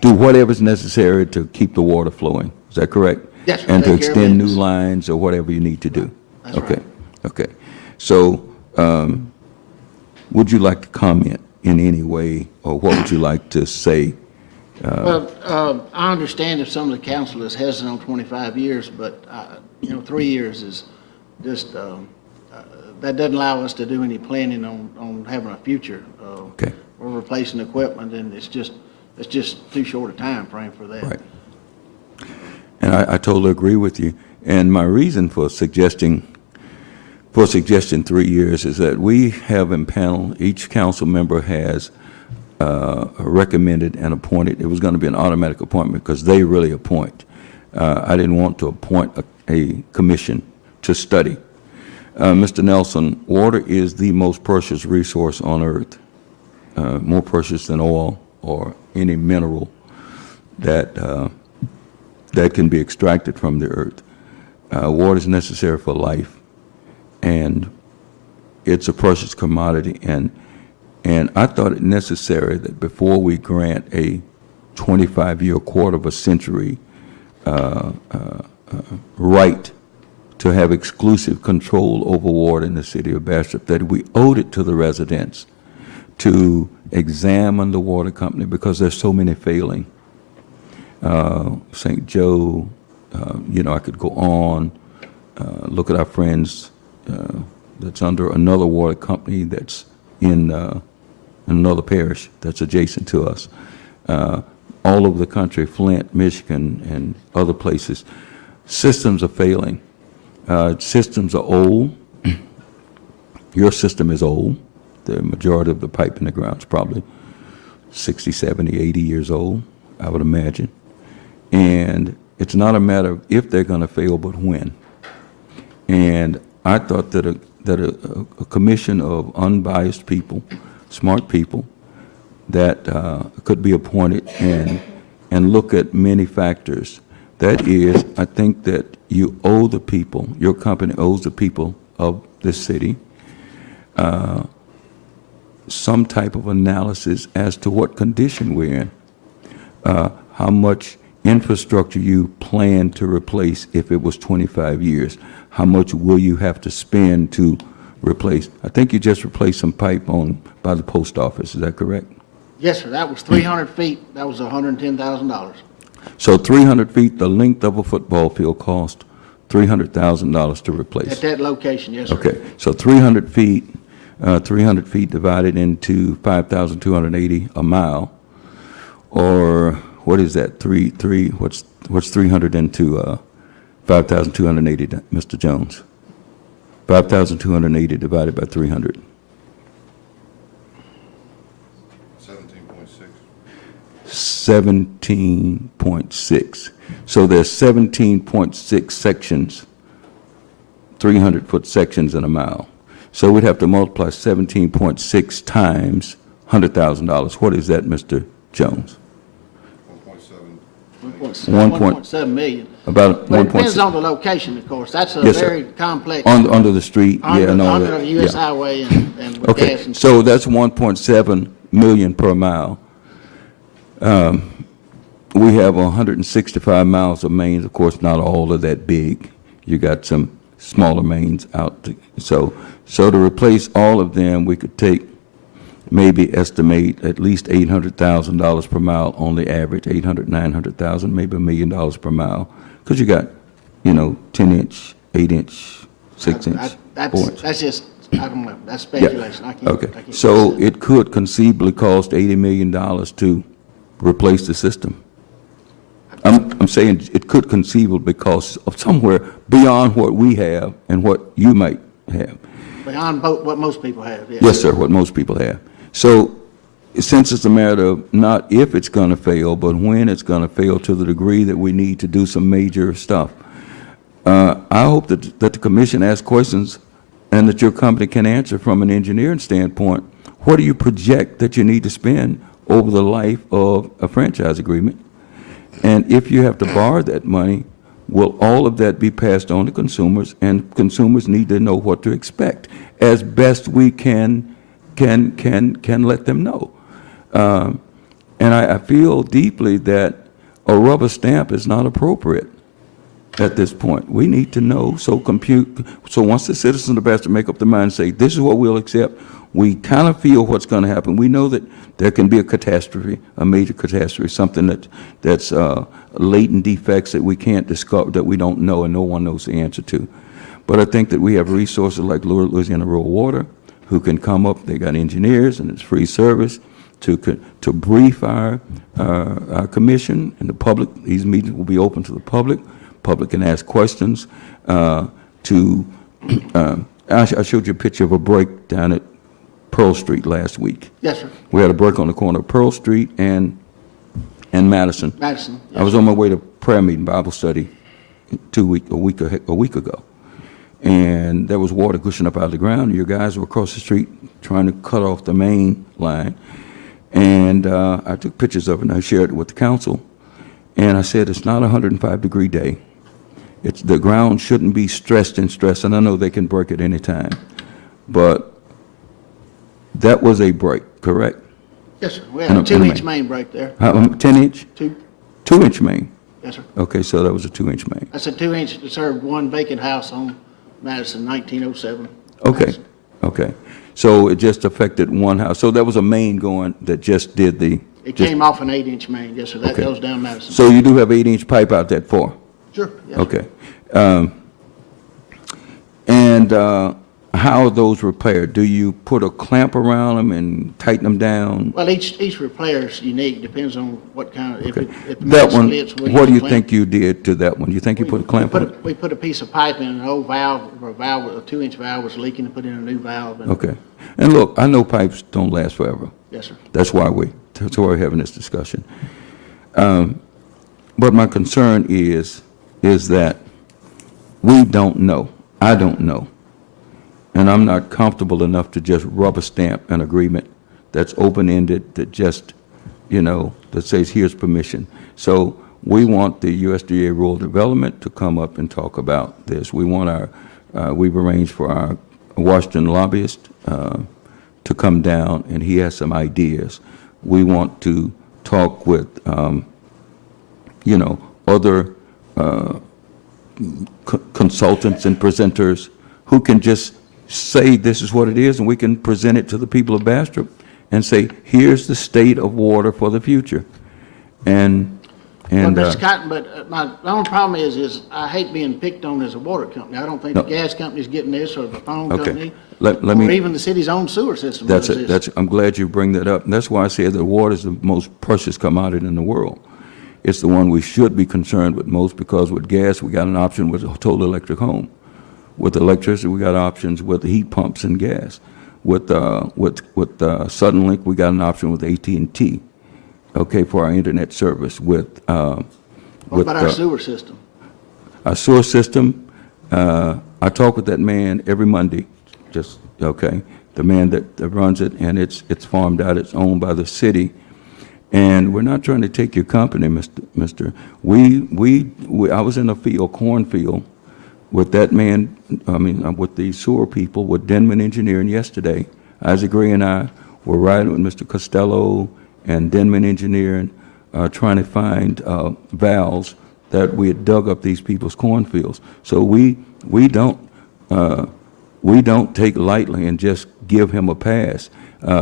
do whatever's necessary to keep the water flowing. Is that correct? Yes, sir. And to Take care of extend new business. lines or whatever you need to do. That's Okay. right. Okay. So, would you like to comment in any way, or what would you like to say? Well, I understand if some of the council is hesitant on 25 years, but, 3 years is just, that doesn't allow us to do any planning on having a future. Okay. We're replacing equipment, and it's just too short a time frame for that. Right. And I totally agree with you. And my reason for suggesting 3 years is that we have impaneled, each council member has recommended and appointed. It was going to be an automatic appointment because they really appoint. I didn't want to appoint a commission to study. Mr. Nelson, water is the most precious resource on earth, more precious than oil or any mineral that can be extracted from the earth. Water is necessary for life, and it's a precious commodity. And I thought it necessary that before we grant a 25-year, quarter of a century right to have exclusive control over water in the city of Bastrop, that we owed it to the residents to examine the water company, because there's so many failing. St. Joe, I could go on, look at our friends that's under another water company that's in another parish that's adjacent to us. All over the country, Flint, Michigan, and other places, systems are failing. Systems are old. Your system is old. The majority of the pipe in the ground is probably 60, 70, 80 years old, I would imagine. And it's not a matter of if they're going to fail, but when. And I thought that a commission of unbiased people, smart people, that could be appointed and look at many factors. That is, I think that you owe the people, your company owes the people of this city some type of analysis as to what condition we're in, how much infrastructure you plan to replace if it was 25 years, how much will you have to spend to replace? I think you just replaced some pipe by the post office, is that correct? Yes, sir, that was 300 feet, that was $110,000. So 300 feet, the length of a football field cost $300,000 to replace. At that location, yes, sir. Okay, so 300 feet divided into 5,280 a mile, or what is that? What's 300 into 5,280, Mr. Jones? 5,280 divided by 300. 17.6. So there's 17.6 sections, 300-foot sections in a mile. So we'd have to multiply 17.6 times $100,000. What is that, Mr. Jones? 1.7 million. About But it depends 1.6. on the location, of course. That's a Yes, sir. very complex. Under the street, yeah, Under no. the US yeah. highway and with Okay, gas and. so that's 1.7 million per mile. We have 165 miles of mains, of course, not all of that big. You got some smaller mains out. So to replace all of them, we could maybe estimate at least $800,000 per mile on the average, 800, 900,000, maybe $1 million per mile. Because you got, 10-inch, 8-inch, 6-inch, 4-inch. That's just, I don't know, that's Yeah. speculation. I can't. Okay, I can't so say that. it could conceivably cost $80 million to replace the system. I'm saying it could conceivably cost of somewhere beyond what we have and what you might have. Beyond what most people have, yes. Yes, sir, what most people have. So since it's a matter of not if it's going to fail, but when it's going to fail to the degree that we need to do some major stuff, I hope that the commission asks questions and that your company can answer from an engineering standpoint. What do you project that you need to spend over the life of a franchise agreement? And if you have to borrow that money, will all of that be passed on to consumers? And consumers need to know what to expect as best we can let them know. And I feel deeply that a rubber stamp is not appropriate at this point. We need to know, so once the citizens of Bastrop make up their mind and say, this is what we'll accept, we kind of feel what's going to happen. We know that there can be a catastrophe, a major catastrophe, something that's latent defects that we can't discover, that we don't know and no one knows the answer to. But I think that we have resources like Louisiana Rural Water who can come up, they got engineers and it's free service to brief our commission and the public. These meetings will be open to the public. Public can ask questions. I showed you a picture of a break down at Pearl Street last week. Yes, sir. We had a break on the corner of Pearl Street and Madison. Madison. I was on my way to prayer meeting, Bible study, a week ago. And there was water gushing up out of the ground. Your guys were across the street trying to cut off the main line. And I took pictures of it and I shared it with the council. And I said, it's not a 105-degree day. The ground shouldn't be stressed, and I know they can break at any time. But that was a break, correct? Yes, sir. We had a 2-inch main break there. 10-inch? 2-inch main? Yes, sir. Okay, so that was a 2-inch main. That's a 2-inch that served one vacant house on Madison, 1907. Okay, Madison. okay. So it just affected one house. So there was a main going that just did the... It came off an 8-inch main, yes, sir. That Okay. goes down Madison. So you do have 8-inch pipe out that far? Sure, yes, sir. Okay. And how are those repaired? Do you put a clamp around them and tighten them down? Well, each repair is unique, depends on what kind of, if Okay. the That main one, splits, we what do use you a clamp. think you did to that one? You think you put a clamp on it? We put a piece of pipe in, an old valve, or a 2-inch valve was leaking, and put in a new valve. And Okay. And look, I know pipes don't last forever. yes, sir. That's why we're having this discussion. But my concern is that we don't know, I don't know, And I'm not comfortable enough to just rubber stamp an agreement that's open-ended, that just, that says, here's permission. So we want the USDA Rural Development to come up and talk about this. We want we've arranged for our Washington lobbyist to come down, and he has some ideas. We want to talk with, other consultants and presenters who can just say this is what it is, and we can present it to the people of Bastrop and say, here's the state of water for the future. And Well, Mr. Cotton, but my only problem is I hate being picked on as a water company. I don't think the gas company's getting this, or the phone Okay. company, Let or me, even the city's own sewer system that's does it, this. I'm glad you bring that up, and that's why I say that water is the most precious commodity in the world. It's the one we should be concerned with most, because with gas, we got an option with a total electric home. With electricity, we got options with heat pumps and gas. With Suddenlink, we got an option with AT&T, okay, for our internet service. With What about our sewer system? our sewer system, I talk with that man every Monday, okay, the man that runs it, and it's farmed out, it's owned by the city. And we're not trying to take your company, Mr. I was in a cornfield, with that man, with the sewer people, with Denman Engineering yesterday. Isaac Gray and I were riding with Mr. Costello and Denman Engineering, trying to find valves that we had dug up these people's cornfields. So we don't take lightly and just give him a pass.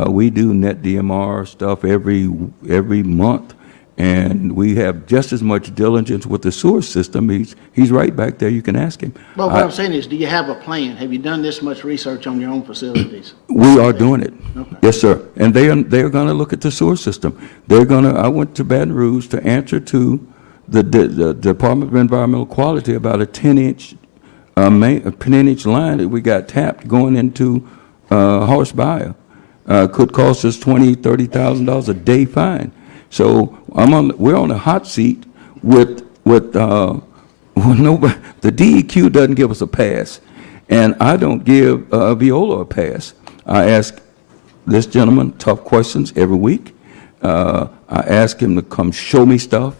We do net DMR stuff every month, and we have just as much diligence with the sewer system. He's right back there. You can ask him. Well, what I'm saying is, do you have a plan? Have you done this much research on your own facilities? We are doing it. Okay. Yes, sir. And they are going to look at the sewer system. I went to Baton Rouge to answer to the Department of Environmental Quality about a 10-inch line that we got tapped going into Horse Bayou. Could cost us $20,000-$30,000 a day fine. So we're on a hot seat with nobody. The DEQ doesn't give us a pass, and I don't give Viola a pass. I ask this gentleman tough questions every week. I ask him to come show me stuff,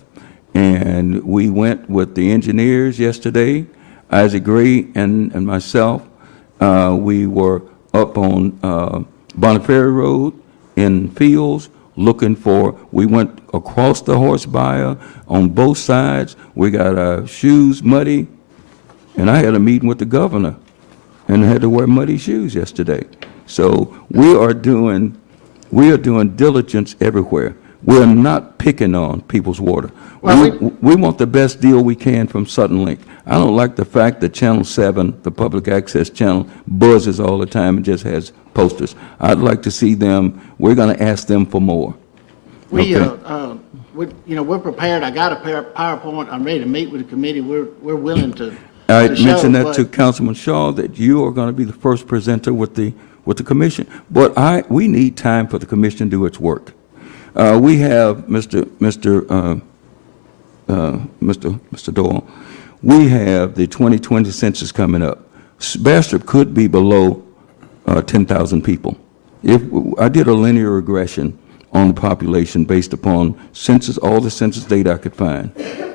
and we went with the engineers yesterday, Isaac Gray and myself. We were up on Boniferry Road in Fields, we went across the Horse Bayou on both sides. We got our shoes muddy, and I had a meeting with the governor, and I had to wear muddy shoes yesterday. So we are doing diligence everywhere. We're not picking on people's water. Well, We want the best deal we can from Suddenlink. I don't like the fact that Channel 7, the public access channel, buzzes all the time and just has posters. I'd like to see them, we're going to ask them for more. We're prepared. I got a PowerPoint. I'm ready to meet with the committee. We're willing to I show, mentioned that but- to Councilman Shaw, that you are going to be the first presenter with the commission. But we need time for the commission to do its work. We have Mr. Doyle. We have the 2020 census coming up. Bastrop could be below 10,000 people. If I did a linear regression on the population based upon all the census data I could find,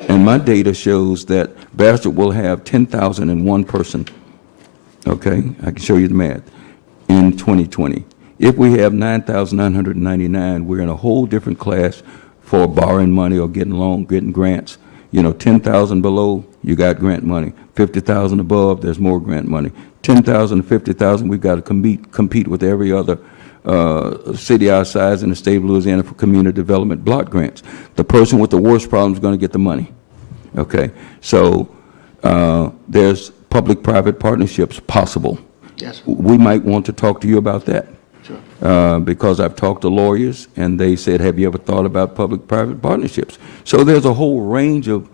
and my data shows that Bastrop will have 10,001 person. Okay, I can show you the math in 2020. If we have 9,999, we're in a whole different class for borrowing money or getting grants. 10,000 below, you got grant money. 50,000 above, there's more grant money. 10,000 to 50,000, we've got to compete with every other city our size in the state of Louisiana for community development block grants. The person with the worst problem is going to get the money. Okay, so there's public-private partnerships possible. Yes. We might want to talk to you about that. Sure. Because I've talked to lawyers, and they said, have you ever thought about public-private partnerships? So there's a whole range of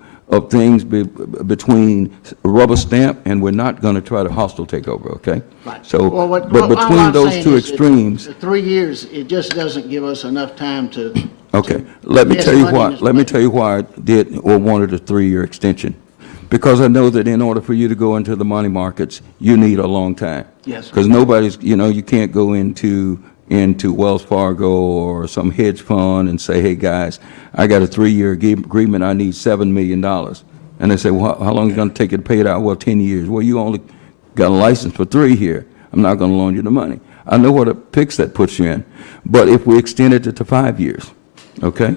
things between rubber stamp, and we're not going to try to hostile takeover, okay? Right. So, Well, but what between I'm those saying two is extremes, the 3 years, it just doesn't give us enough time to. okay, let me invest tell you money in why. this Let me budget. tell you why I did or wanted a 3-year extension. Because I know that in order for you to go into the money markets, you need a long time. Yes, sir. Because nobody's, you can't go into Wells Fargo or some hedge fund and say, hey, guys, I got a 3-year agreement, I need $7 million. And they say, well, how long is it going to take you to pay it out? Well, 10 years. Well, you only got a license for 3 here. I'm not going to loan you the money. I know what a fix that puts you in. But if we extended it to 5 years, okay,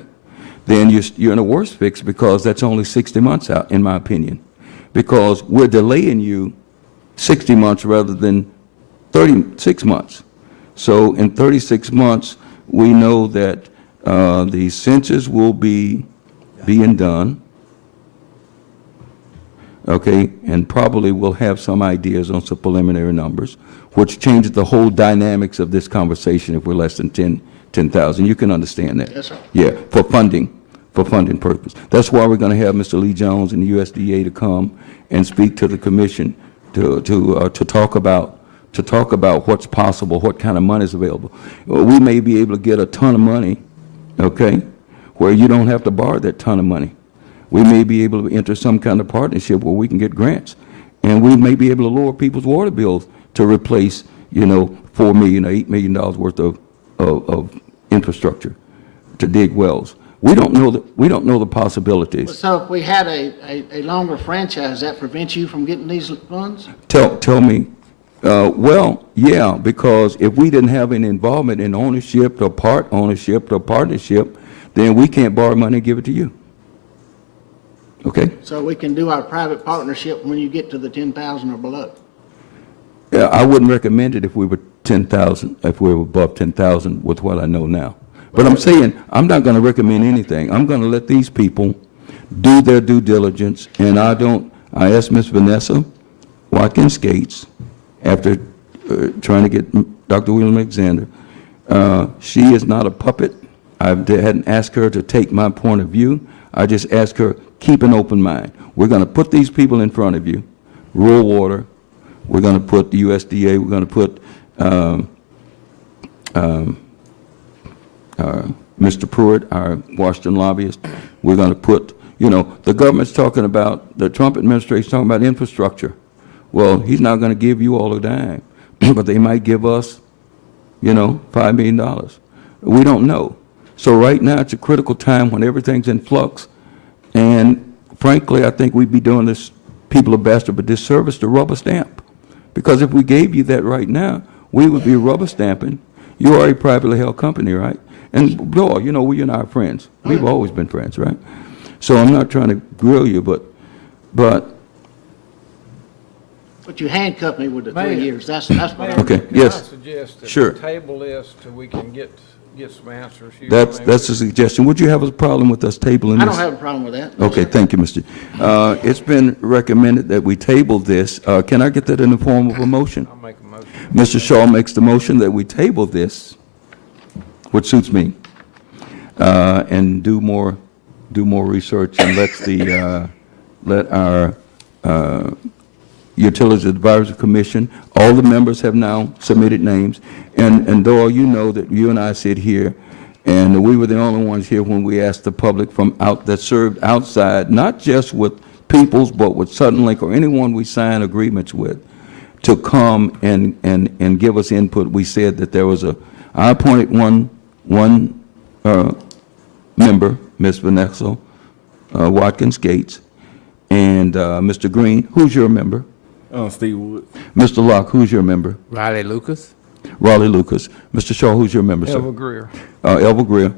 then you're in a worse fix because that's only 60 months out, in my opinion. Because we're delaying you 60 months rather than 36 months. So in 36 months, we know that the census will be being done, okay, and probably we'll have some ideas on some preliminary numbers, which changes the whole dynamics of this conversation if we're less than 10,000. You can understand that? Yes, sir. Yeah, for funding purpose. That's why we're going to have Mr. Lee Jones and the USDA to come and speak to the commission to talk about what's possible, what kind of money is available. We may be able to get a ton of money, okay, where you don't have to borrow that ton of money. We may be able to enter some kind of partnership where we can get grants, and we may be able to lower people's water bills to replace, $4 million or $8 million worth of infrastructure to dig wells. We don't know the possibilities. So if we had a longer franchise, does that prevent you from getting these funds? Tell me. Well, yeah, because if we didn't have any involvement in ownership or part ownership or partnership, then we can't borrow money and give it to you. Okay? So we can do our private partnership when you get to the 10,000 or below? Yeah, I wouldn't recommend it if we were 10,000, if we were above 10,000 with what I know now. But I'm saying, I'm not going to recommend anything. I'm going to let these people do their due diligence, and I asked Ms. Vanessa Watkins Gates, after trying to get Dr. William Alexander, she is not a puppet. I hadn't asked her to take my point of view. I just asked her, keep an open mind. We're going to put these people in front of you, rural water. We're going to put the USDA. We're going to put Mr. Pruitt, our Washington lobbyist. We're going to put, the government's talking about, the Trump administration talking about infrastructure. Well, he's not going to give you all a dime, but they might give us, $5 million. We don't know. So right now, it's a critical time when everything's in flux. And frankly, I think we'd be doing this people of Bastrop a disservice to rubber stamp. Because if we gave you that right now, we would be rubber stamping. You are a privately held company, right? And, Lord, we and I are friends. We've always been friends, right? So I'm not trying to grill you, but you handcuff me with the 3 Mayor. years. That's what I'm. Okay, Can I yes. suggest that Sure. we table this till we can get some answers? That's a suggestion. Would you have a problem with us tabling this? I don't have a problem with that. Okay, thank you, Mr. It's been recommended that we table this. Can I get that in the form of a motion? I'll make a motion. Mr. Shaw makes the motion that we table this, which suits me, and do more research and let our Utilities Advisory Commission, all the members have now submitted names, and Doyle, you know that you and I sit here, and we were the only ones here when we asked the public that served outside, not just with Peoples, but with Suddenlink or anyone we sign agreements with, to come and give us input. We said that there was I appointed one member, Ms. Vanessa Watkins Gates, and Mr. Green, who's your member? Steve Wood. Mr. Locke, who's your member? Riley Lucas? Raleigh Lucas. Mr. Shaw, who's your member, sir? Elva Greer. Elva Greer.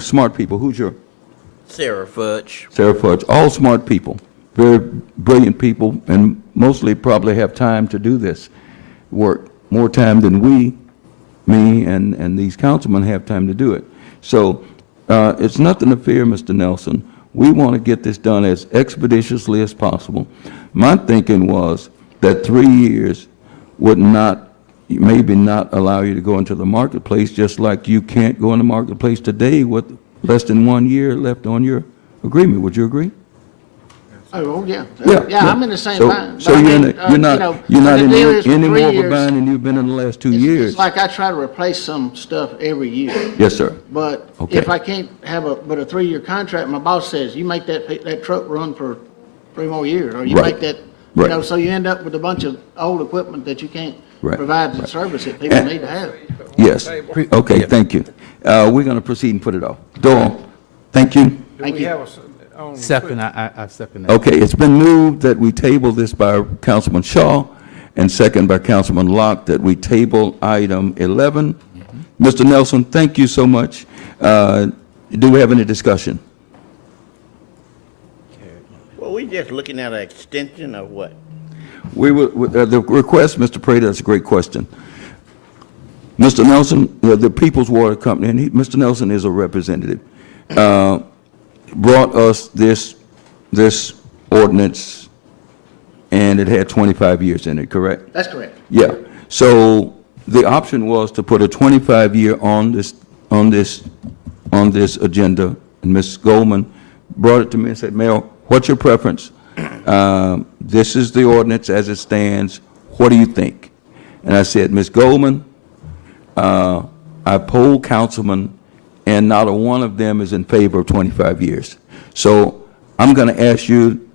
Smart people. Who's your? Sarah Fudge. Sarah Fudge. All smart people. Very brilliant people, and mostly probably have time to do this work. More time than me and these councilmen have time to do it. So it's nothing to fear, Mr. Nelson. We want to get this done as expeditiously as possible. My thinking was that 3 years would maybe not allow you to go into the marketplace, just like you can't go in the marketplace today with less than 1 year left on your agreement. Would you agree? Oh, yeah. Yeah, Yeah, I'm in the same So- bind. So But I you're mean, not in the deal is for any 3 more of a years, bind than you've been in the last 2 years. It's like I try to replace some stuff every year. Yes, sir. But Okay. if I can't have a 3-year contract, my boss says, you make that truck run for more years, or you Right. make that, Right. so you end up with a bunch of old equipment that you can't Right. provide the service that people need to have. Yes. Okay, thank you. We're going to proceed and put it off. Doyle, thank you. Do Thank we you. have on? Second, I second that. Okay, it's been moved that we table this by Councilman Shaw and second by Councilman Locke, that we table item 11. Mr. Nelson, thank you so much. Do we have any discussion? Well, we just looking at an extension of what? The request, Mr. Prater, that's a great question. Mr. Nelson, the People's Water Company, and Mr. Nelson is a representative, brought us this ordinance, and it had 25 years in it, correct? That's correct. Yeah. So the option was to put a 25-year on this agenda, and Ms. Goldman brought it to me and said, Mayor, what's your preference? This is the ordinance as it stands. What do you think? And I said, Ms. Goldman, I polled councilmen, and not a one of them is in favor of 25 years. So I'm going to ask you,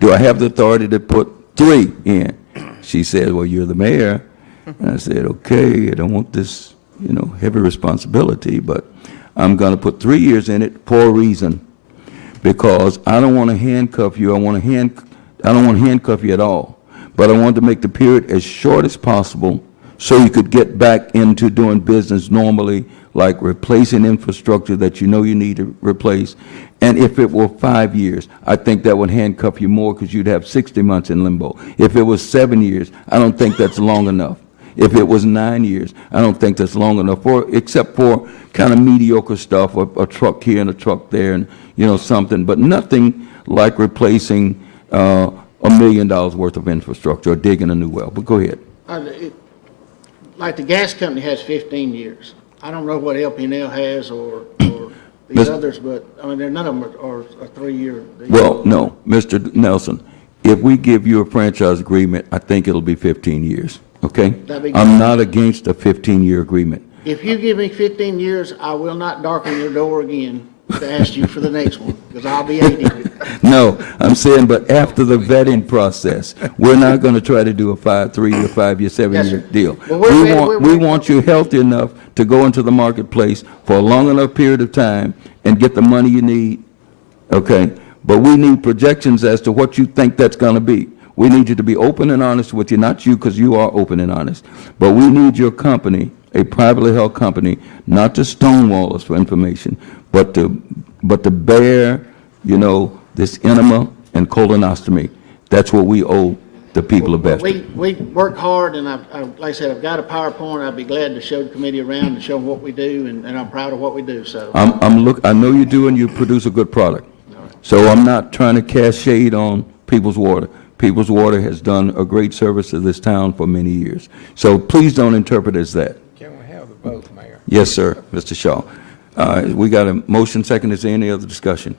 do I have the authority to put 3 in? She said, well, you're the mayor. And I said, okay, I don't want this, heavy responsibility, but I'm going to put 3 years in it for a reason. Because I don't want to handcuff you. I don't want to handcuff you at all. But I want to make the period as short as possible so you could get back into doing business normally, like replacing infrastructure that you need to replace. And if it were 5 years, I think that would handcuff you more because you'd have 60 months in limbo. If it was 7 years, I don't think that's long enough. If it was 9 years, I don't think that's long enough, except for kind of mediocre stuff, a truck here and a truck there, and something, but nothing like replacing $1 million worth of infrastructure or digging a new well. But go ahead. Like the gas company has 15 years. I don't know what LPNL has or these others, but, none of them are 3-year. Well, no, Mr. Nelson, if we give you a franchise agreement, I think it'll be 15 years, okay? That'd be good. I'm not against a 15-year agreement. If you give me 15 years, I will not darken your door again to ask you for the next one, because I'll be 80. No, I'm saying, but after the vetting process, we're not going to try to do a 3-year, 5-year, 7-year sir. deal. Well, we're We want you healthy enough to go into the marketplace for a long enough period of time and get the money you need, okay? But we need projections as to what you think that's going to be. We need you to be open and honest with you, not you, because you are open and honest. But we need your company, a privately held company, not to stonewall us for information, but to bear, this enema and colonostomy. That's what we owe the people of Bastrop. We work hard, and like I said, I've got a PowerPoint. I'd be glad to show the committee around and show them what we do, and I'm proud of what we do, so. I know you do, and you produce a good product. So I'm not trying to cast shade on People's Water. People's Water has done a great service to this town for many years. So please don't interpret it as that. Can we have the vote, Mayor? Yes, sir, Mr. Shaw. We got a motion second. Is there any other discussion?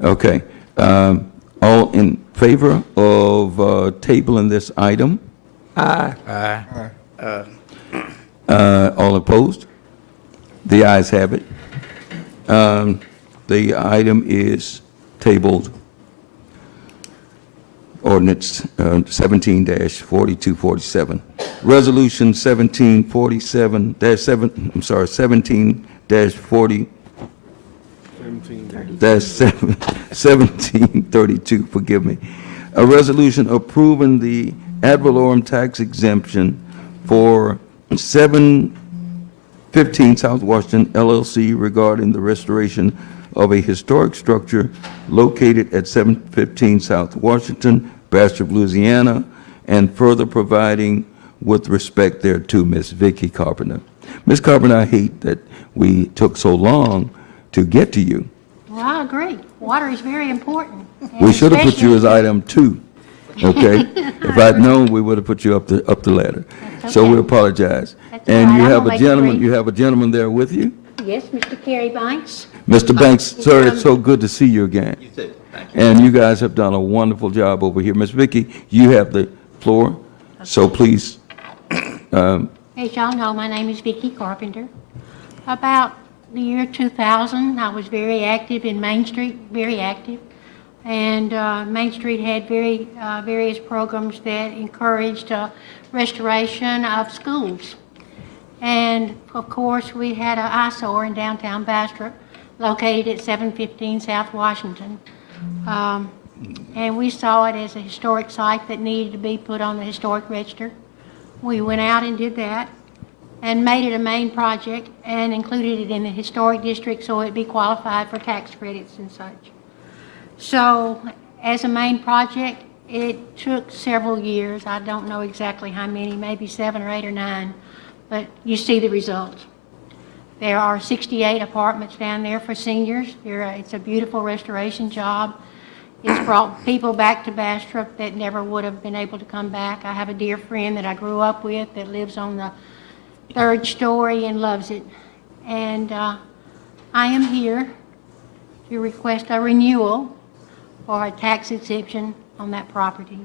Okay. All in favor of tabling this item? Aye. All opposed? The ayes have it. The item is tabled. Ordinance 17-4247. Resolution 1732, forgive me. A resolution approving the ad valorem tax exemption for 715 South Washington LLC regarding the restoration of a historic structure located at 715 South Washington, Bastrop, Louisiana, and further providing with respect thereto, Ms. Vicki Carpenter. Ms. Carpenter, I hate that we took so long to get to you. Well, I agree. Water is very important. We should have put you as especially- item 2, okay? If I'd known, we would have put you up the ladder. That's So we okay. apologize. That's And all you right. have I'm a gonna make it gentleman, brief. you have a gentleman there with you? Yes, Mr. Kerry Banks. Mr. Banks, sir, it's so good to see you again. You too. Thank you. And you guys have done a wonderful job over here. Ms. Vicki, you have the floor, so please. As y'all know, my name is Vicki Carpenter. About the year 2000, I was very active in Main Street, very active. And Main Street had various programs that encouraged restoration of schools. And of course, we had an eyesore in downtown Bastrop, located at 715 South Washington. And we saw it as a historic site that needed to be put on the historic register. We went out and did that and made it a main project and included it in the historic district so it'd be qualified for tax credits and such. So as a main project, it took several years. I don't know exactly how many, maybe 7 or 8 or 9, but you see the results. There are 68 apartments down there for seniors. It's a beautiful restoration job. It's brought people back to Bastrop that never would have been able to come back. I have a dear friend that I grew up with that lives on the 3rd story and loves it. And I am here to request a renewal for a tax exemption on that property.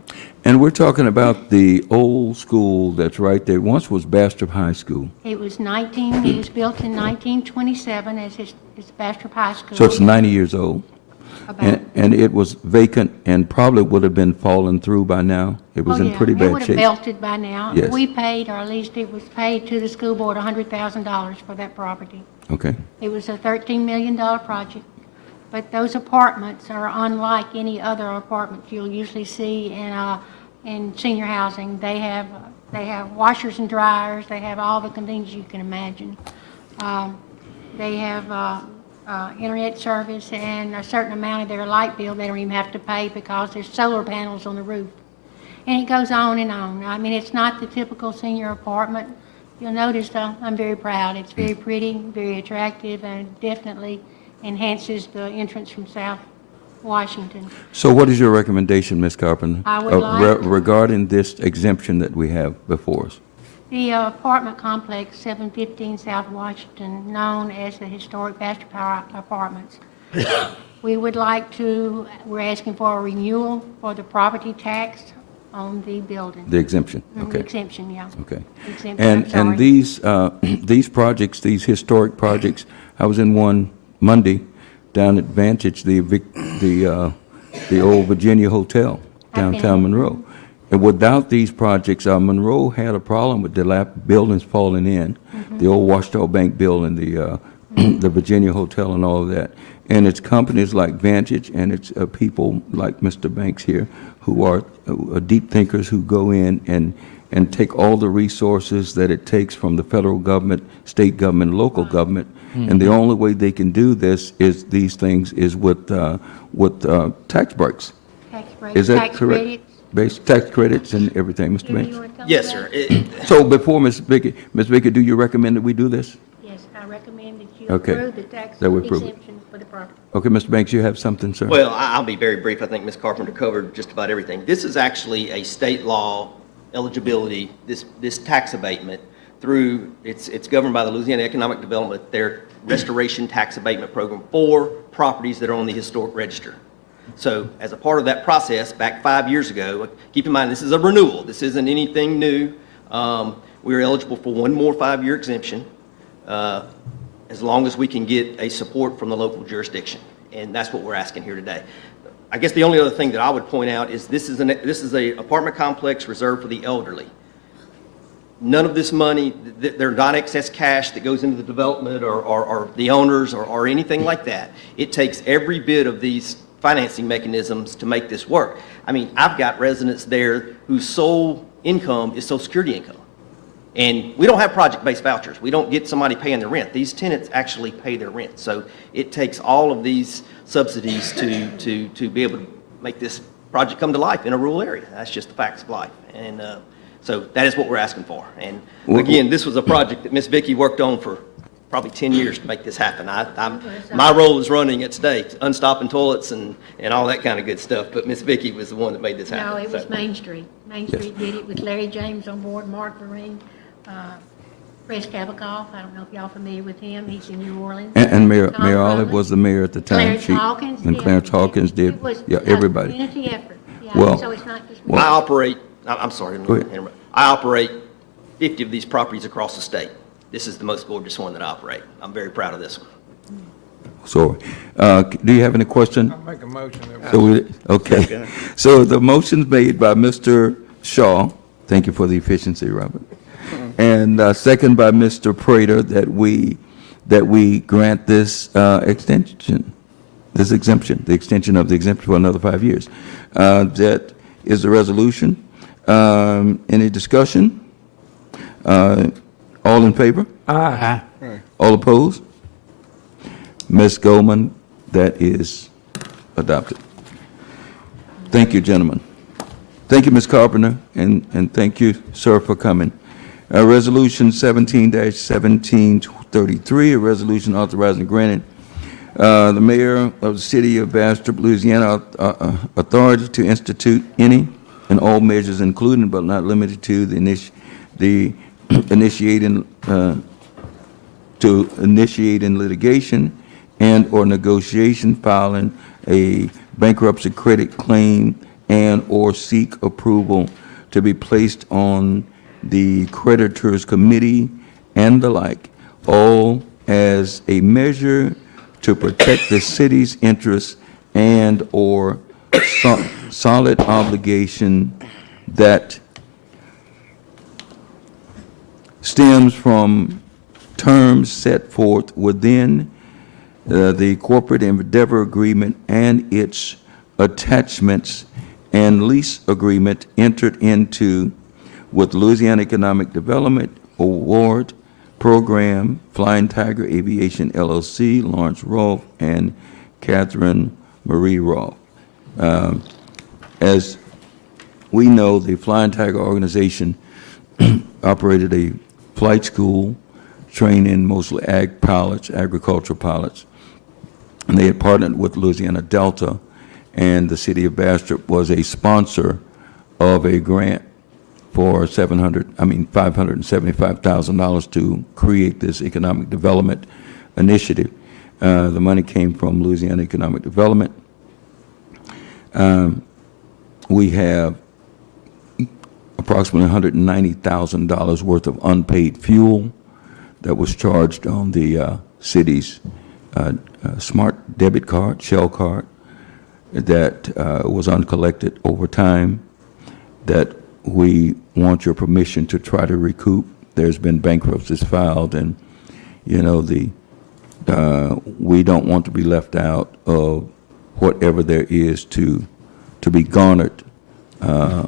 And we're talking about the old school that's right there. Once was Bastrop High School. It was built in 1927 as Bastrop High School. So it's 90 years old. And it was vacant and probably would have been fallen through by now. It was in pretty It bad would have shape. belted by now. Yes. We paid, or at least it was paid to the school board, $100,000 for that property. Okay. It was a $13 million project. But those apartments are unlike any other apartments you'll usually see in senior housing. They have washers and dryers. They have all the conveniences you can imagine. They have internet service, and a certain amount of their light bill they don't even have to pay because there's solar panels on the roof. And it goes on and on. I mean, it's not the typical senior apartment. You'll notice I'm very proud. It's very pretty, very attractive, and definitely enhances the entrance from South Washington. So what is your recommendation, Ms. Carpenter? I would like- regarding this exemption that we have before us? The apartment complex, 715 South Washington, known as the historic Bastrop Apartments. We're asking for a renewal for the property tax on the building. The exemption, okay. Exemption, yeah. Okay. Exemption, I'm And sorry. these projects, these historic projects, I was in one Monday down at Vantage, the old Virginia Hotel downtown Monroe. And without these projects, Monroe had a problem with buildings falling in, the old Washita Bank building, the Virginia Hotel and all of that. And it's companies like Vantage and it's people like Mr. Banks here who are deep thinkers who go in and take all the resources that it takes from the federal government, state government, local government. And the only way they can do this is these things is with tax breaks. Tax breaks, Is that tax correct? credits. Base tax credits and everything, Mr. Do Banks? you want to tell me Yes, about sir. it? So before Ms. Vicky, do you recommend that we do this? Yes, I recommend that you Okay. approve the tax That we approve it. exemption for the property. Okay, Mr. Banks, you have something, sir? Well, I'll be very brief. I think Ms. Carpenter covered just about everything. This is actually a state law eligibility, this tax abatement through, it's governed by the Louisiana Economic Development, their restoration tax abatement program for properties that are on the historic register. So as a part of that process, back 5 years ago, keep in mind, this is a renewal. This isn't anything new. We are eligible for one more 5-year exemption as long as we can get a support from the local jurisdiction. And that's what we're asking here today. I guess the only other thing that I would point out is this is a apartment complex reserved for the elderly. None of this money, there's not excess cash that goes into the development or the owners or anything like that. It takes every bit of these financing mechanisms to make this work. I mean, I've got residents there whose sole income is Social Security income. And we don't have project-based vouchers. We don't get somebody paying their rent. These tenants actually pay their rent. So it takes all of these subsidies to be able to make this project come to life in a rural area. That's just the facts of life. And so that is what we're asking for. And again, this was a project that Ms. Vicky worked on for probably 10 years to make this happen. My role is running it today, unstopping toilets and all that kind of good stuff, but Miss Vicky was the one that made this happen. No, it was So- Main Street. Main Street did it with Larry James on board, Mark Marine, Chris Kavikoff. I don't know if y'all familiar with him. He's in New Orleans. And Mayor Tom Olive Rutledge. was the mayor at the time. Clarence She- Hawkins And did. Clarence Hawkins did, It was yeah, a everybody. community effort. Yeah, Well- so it's not just. I operate, I'm sorry, Go ahead. I operate 50 of these properties across the state. This is the most gorgeous one that I operate. I'm very proud of this one. Sorry. Do you have any question? I'll make a motion that Okay. So the motion's made by Mr. Shaw. Thank you for the efficiency, Robert. And second by Mr. Prater that we grant this extension, this exemption, the extension of the exemption for another 5 years. That is the resolution. Any discussion? All in favor? Aye. All opposed? Ms. Goldman, that is adopted. Thank you, gentlemen. Thank you, Ms. Carpenter, and thank you, sir, for coming. Resolution 17-1733, a resolution authorizing granting the mayor of the city of Bastrop, Louisiana, authority to institute any and all measures, including but not limited to the initiating litigation and or negotiation, filing a bankruptcy credit claim, and or seek approval to be placed on the creditors committee and the like, all as a measure to protect the city's interests and or solid obligation that stems from terms set forth within the corporate endeavor agreement and its attachments and lease agreement entered into with Louisiana Economic Development Award Program, Flying Tiger Aviation LLC, Lawrence Rolfe, and Catherine Marie Rolfe. As we know, the Flying Tiger organization operated a flight school training mostly agricultural pilots. And they had partnered with Louisiana Delta, and the city of Bastrop was a sponsor of a grant for $575,000 to create this economic development initiative. The money came from Louisiana Economic Development. We have approximately $190,000 worth of unpaid fuel that was charged on the city's smart debit card, Shell card, that was uncollected over time, that we want your permission to try to recoup. There's been bankruptcies filed, and, you know, we don't want to be left out of whatever there is to be garnered. I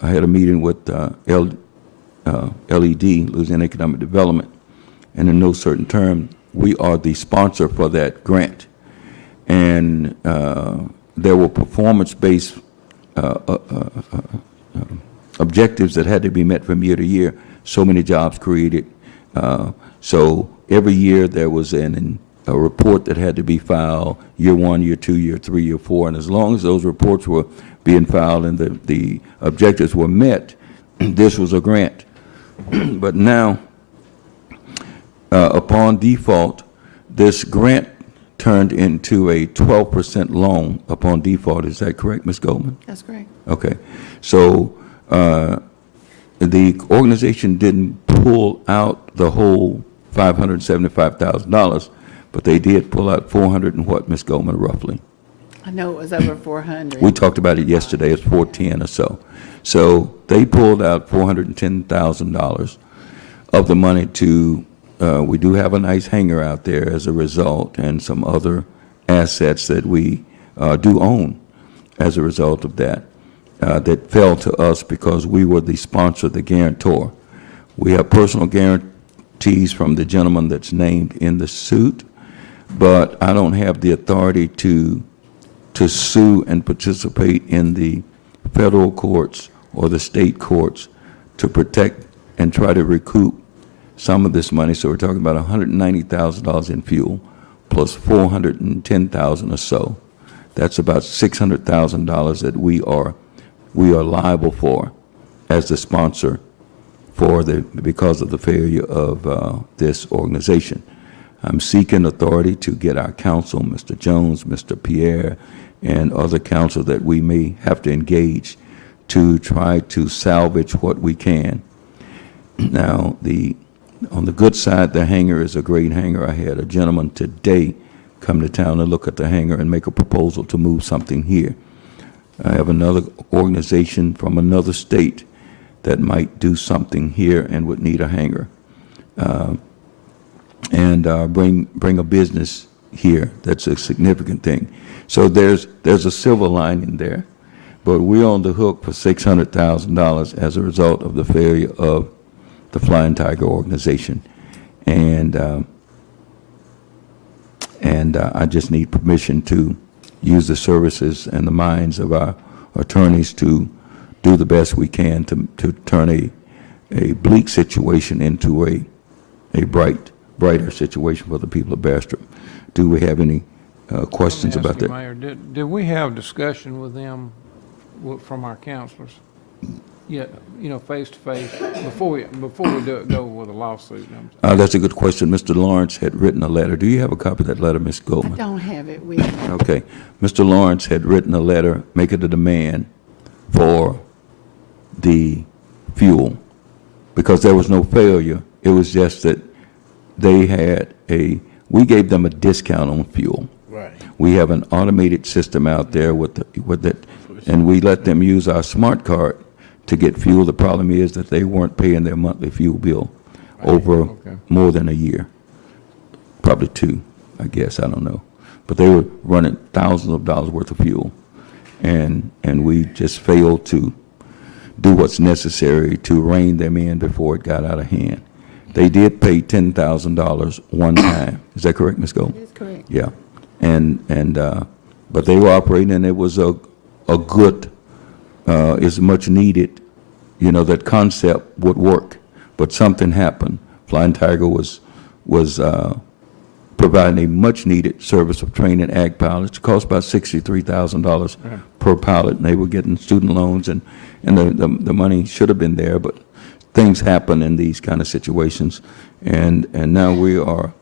had a meeting with LED, Louisiana Economic Development, and in no certain term, we are the sponsor for that grant. And there were performance-based objectives that had to be met from year to year. So many jobs created. So every year there was a report that had to be filed, year 1, year 2, year 3, year 4. And as long as those reports were being filed and the objectives were met, this was a grant. But now, upon default, this grant turned into a 12% loan upon default. Is that correct, Ms. Goldman? That's correct. Okay. So the organization didn't pull out the whole $575,000, but they did pull out 400 and what, Ms. Goldman, roughly? I know it was over 400. We talked about it yesterday. It's 410 or so. So they pulled out $410,000 of the money to, we do have a nice hangar out there as a result, and some other assets that we do own as a result of that, that fell to us because we were the sponsor, the guarantor. We have personal guarantees from the gentleman that's named in the suit, but I don't have the authority to sue and participate in the federal courts or the state courts to protect and try to recoup some of this money. So we're talking about $190,000 in fuel plus $410,000 or so. That's about $600,000 that we are liable for as the sponsor because of the failure of this organization. I'm seeking authority to get our counsel, Mr. Jones, Mr. Pierre, and other counsel that we may have to engage to try to salvage what we can. Now, the On the good side, the hangar is a great hangar. I had a gentleman today come to town and look at the hangar and make a proposal to move something here. I have another organization from another state that might do something here and would need a hangar. And bring a business here. That's a significant thing. So there's a silver lining there, but we're on the hook for $600,000 as a result of the failure of the Flying Tiger organization. And I just need permission to use the services and the minds of our attorneys to do the best we can to turn a bleak situation into a brighter situation for the people of Bastrop. Do we have any questions about that? Mayor, did we have discussion with them, from our counselors? Yeah, face to face, before we go with a lawsuit? That's a good question. Mr. Lawrence had written a letter. Do you have a copy of that letter, Ms. I Goldman? don't have it with me. Okay. Mr. Lawrence had written a letter making a demand for the fuel because there was no failure. It was just that they had we gave them a discount on fuel. Right. We have an automated system out there with it, and we let them use our smart card to get fuel. The problem is that they weren't paying their monthly fuel bill over more than a year, probably 2, I guess, I don't know. But they were running thousands of dollars worth of fuel, and we just failed to do what's necessary to rein them in before it got out of hand. They did pay $10,000 one time. Is that correct, Ms. Gold? That's correct. Yeah, but they were operating, and it was a good, is much needed. That concept would work, but something happened. Flying Tiger was providing a much needed service of training ag pilots. It cost about $63,000 per pilot, and they were getting student loans, and the money should have been there, but things happen in these kind of situations, and now we are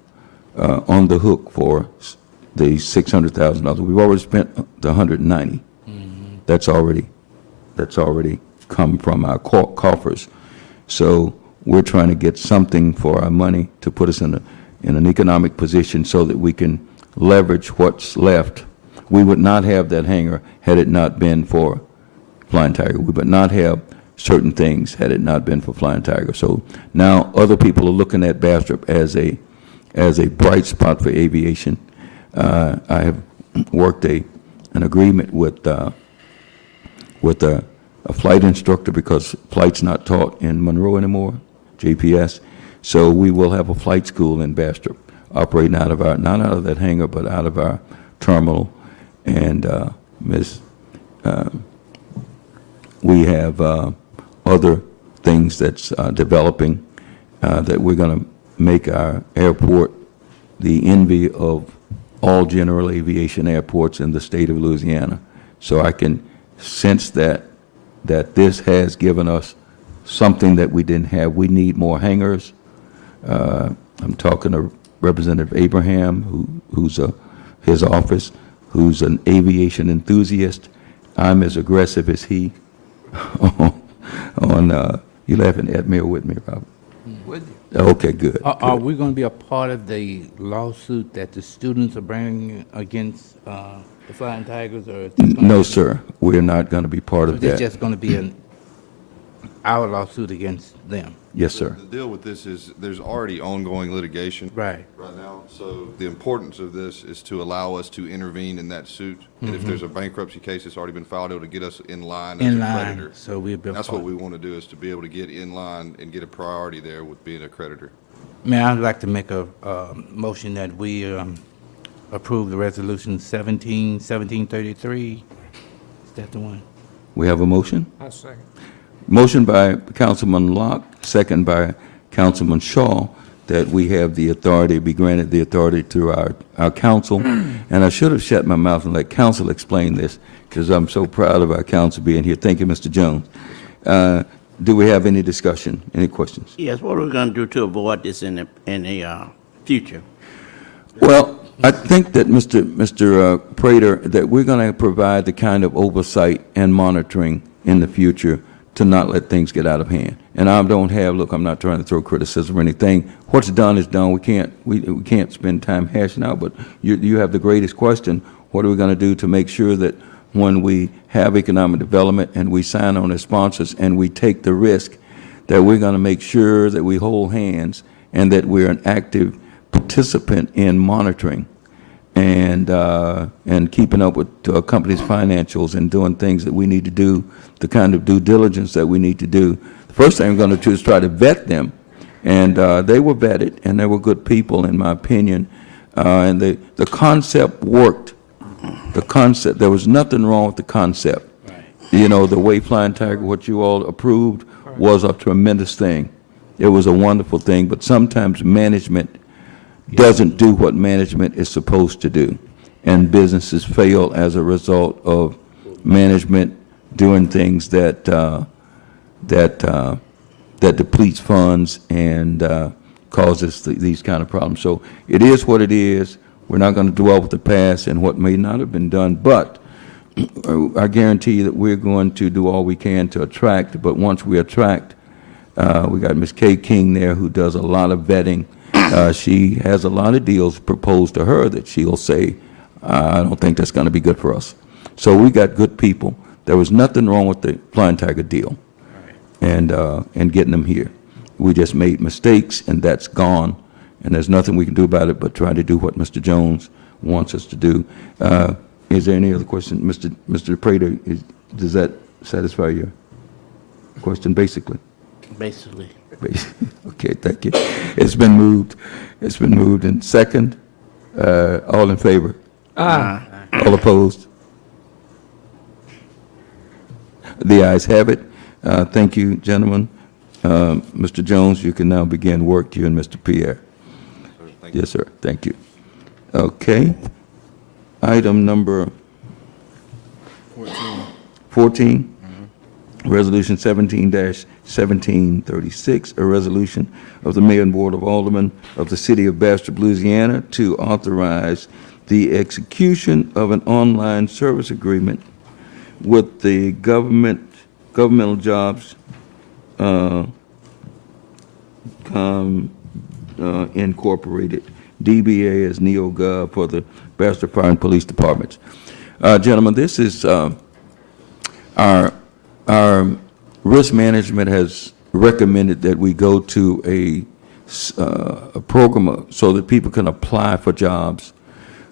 on the hook for the $600,000. We've already spent the $190,000. That's already come from our coffers. So we're trying to get something for our money to put us in an economic position so that we can leverage what's left. We would not have that hangar had it not been for Flying Tiger. We would not have certain things had it not been for Flying Tiger. So now other people are looking at Bastrop as a bright spot for aviation. I have worked an agreement with a flight instructor because flight's not taught in Monroe anymore, JPS. So we will have a flight school in Bastrop operating out of not out of that hangar, but out of our terminal. And we have other things that's developing that we're going to make our airport the envy of all general aviation airports in the state of Louisiana. So I can sense that this has given us something that we didn't have. We need more hangars. I'm talking to Representative Abraham, who's his office, who's an aviation enthusiast. I'm as aggressive as he on you laughing at me or with me, Robert? With you. Okay, good. Are we going to be a part of the lawsuit that the students are bringing against the Flying Tigers, or? No, sir. We're not going to be part of It's that. just going to be our lawsuit against them. Yes, sir. The deal with this is there's already ongoing litigation. Right. Right now. So the importance of this is to allow us to intervene in that suit. And if there's a bankruptcy case that's already been filed, it'll get us in line as a creditor. So we'll be. That's what we want to do, is to be able to get in line and get a priority there with being a creditor. Mayor, I'd like to make a motion that we approve the resolution 1733. Is that the one? We have a motion? I second. Motion by Councilman Locke, second by Councilman Shaw, that we have the authority, be granted the authority through our council. And I should have shut my mouth and let council explain this, because I'm so proud of our council being here. Thank you, Mr. Jones. Do we have any discussion, any questions? Yes, what are we going to do to avoid this in the future? Well, I think that, Mr. Prater, that we're going to provide the kind of oversight and monitoring in the future to not let things get out of hand. And I don't have, look, I'm not trying to throw criticism or anything. What's done is done. We can't spend time hashing out, but you have the greatest question. What are we going to do to make sure that when we have economic development and we sign on as sponsors and we take the risk, that we're going to make sure that we hold hands and that we're an active participant in monitoring and keeping up with a company's financials and doing things that we need to do, the kind of due diligence that we need to do. The first thing we're going to do is try to vet them. And they were vetted, and they were good people, in my opinion. And the concept worked. The concept, there was nothing wrong with the concept. Right. You know, the way Flying Tiger, what you all approved, was a tremendous thing. It was a wonderful thing, but sometimes management doesn't do what management is supposed to do. And businesses fail as a result of management doing things that depletes funds and causes these kind of problems. So it is what it is. We're not going to dwell with the past and what may not have been done, but I guarantee you that we're going to do all we can to attract, but once we attract, we got Ms. Kay King there who does a lot of vetting. She has a lot of deals proposed to her that she'll say, I don't think that's going to be good for us. So we got good people. There was nothing wrong with the Flying Tiger deal and getting them here. We just made mistakes, and that's gone, and there's nothing we can do about it but try to do what Mr. Jones wants us to do. Is there any other question? Mr. Prater, does that satisfy your question, basically? Basically. Okay, thank you. It's been moved. It's been moved and second. All in favor? Aye. All opposed? The ayes have it. Thank you, gentlemen. Mr. Jones, you can now begin work, you and Mr. Pierre. Yes, sir. Thank you. Okay. Item number 14. Resolution 17-1736, a resolution of the Mayor and Board of Aldermen of the City of Bastrop, Louisiana, to authorize the execution of an online service agreement with the Governmental Jobs Incorporated, DBA as NeoGov for the Bastrop Fire and Police Departments. Gentlemen, this is our risk management has recommended that we go to a program so that people can apply for jobs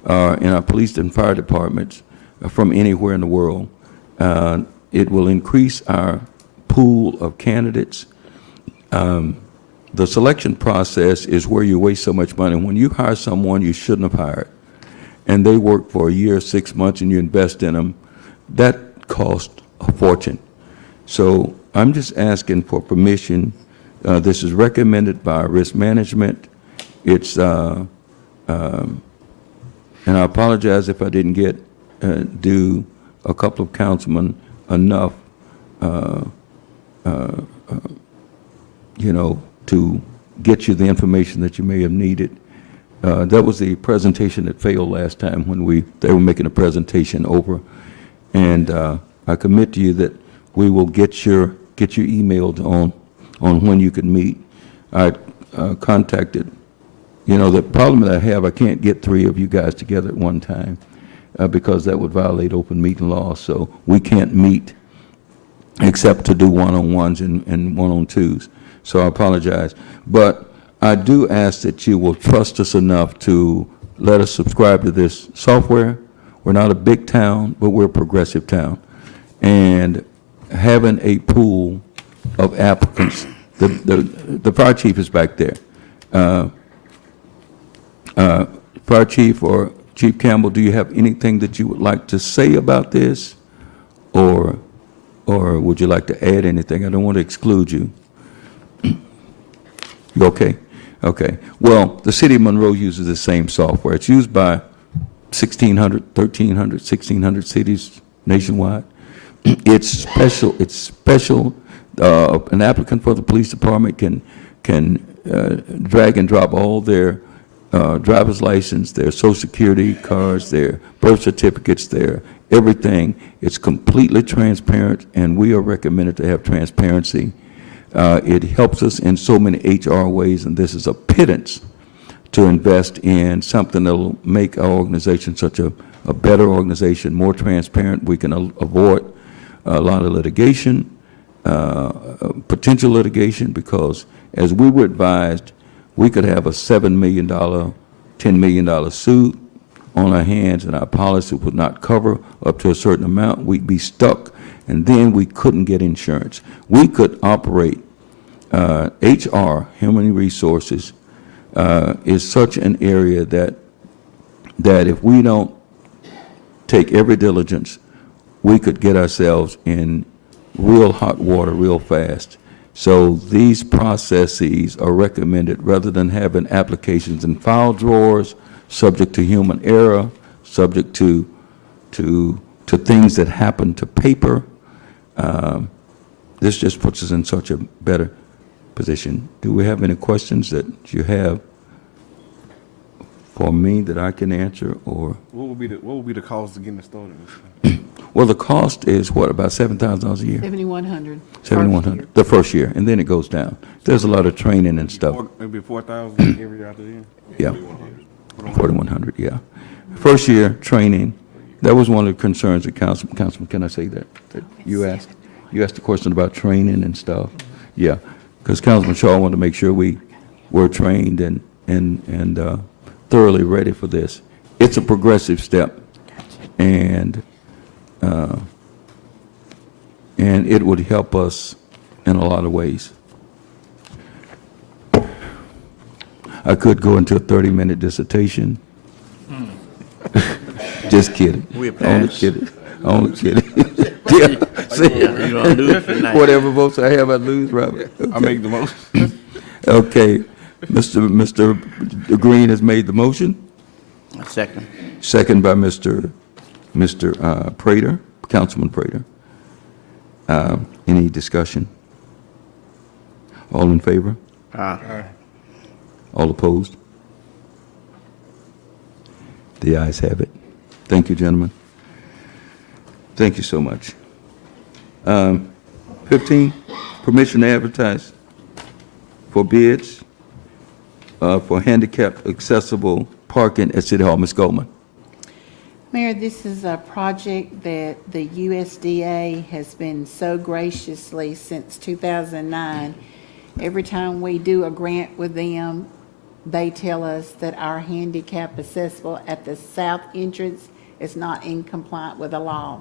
in our police and fire departments from anywhere in the world. It will increase our pool of candidates. The selection process is where you waste so much money. When you hire someone you shouldn't have hired, and they work for a year, 6 months, and you invest in them, that costs a fortune. So I'm just asking for permission. This is recommended by risk management. It's, and I apologize if I didn't do a couple of councilmen enough, to get you the information that you may have needed. That was the presentation that failed last time when they were making a presentation over, and I commit to you that we will get you emailed on when you can meet. I contacted, the problem that I have, I can't get 3 of you guys together at one time because that would violate open meeting law. So we can't meet except to do one-on-ones and one-on-twos. So I apologize. But I do ask that you will trust us enough to let us subscribe to this software. We're not a big town, but we're a progressive town. And having a pool of applicants, the fire chief is back there. Fire chief or Chief Campbell, do you have anything that you would like to say about this? Or would you like to add anything? I don't want to exclude you. You okay? Okay. Well, the city of Monroe uses the same software. It's used by 1,600, 1,300, 1,600 cities nationwide. It's special. It's special. An applicant for the police department can drag and drop all their driver's license, their social security cards, their birth certificates, their everything. It's completely transparent, and we are recommended to have transparency. It helps us in so many HR ways, and this is a pittance to invest in something that will make our organization such a better organization, more transparent. We can avoid a lot of litigation, potential litigation, because as we were advised, we could have a $7 million, $10 million suit on our hands, and our policy would not cover up to a certain amount. We'd be stuck, and then we couldn't get insurance. We could operate, HR, human resources, is such an area that if we don't take every diligence, we could get ourselves in real hot water real fast. So these processes are recommended rather than having applications in file drawers, subject to human error, subject to things that happen to paper. This just puts us in such a better position. Do we have any questions that you have for me that I can answer, or? What would be the cost of getting it started? Well, the cost is what, about $7,000 a year? 7,100. $7,100, the first year, and then it goes down. There's a lot of training and stuff. Maybe 4,000 every year after then? Yeah, 4,100, yeah. First year, training, that was one of the concerns that Councilman, can I say that you asked? You asked a question about training and stuff. Yeah, because Councilman Shaw wanted to make sure we were trained and thoroughly ready for this. It's a progressive step, and it would help us in a lot of ways. I could go into a 30-minute dissertation. Just kidding. Only kidding. Only kidding. Yeah. See, whatever votes I have, I lose, Robert. Okay. I make the most. Okay. Mr. Green has made the motion. Second. Second by Mr. Prater, Councilman Prater. Any discussion? All in favor? Aye. All opposed? The ayes have it. Thank you, gentlemen. Thank you so much. 15, permission to advertise for bids for handicapped accessible parking at City Hall. Ms. Goldman. Mayor, this is a project that the USDA has been so graciously since 2009. Every time we do a grant with them, they tell us that our handicap accessible at the south entrance is not in compliance with the law.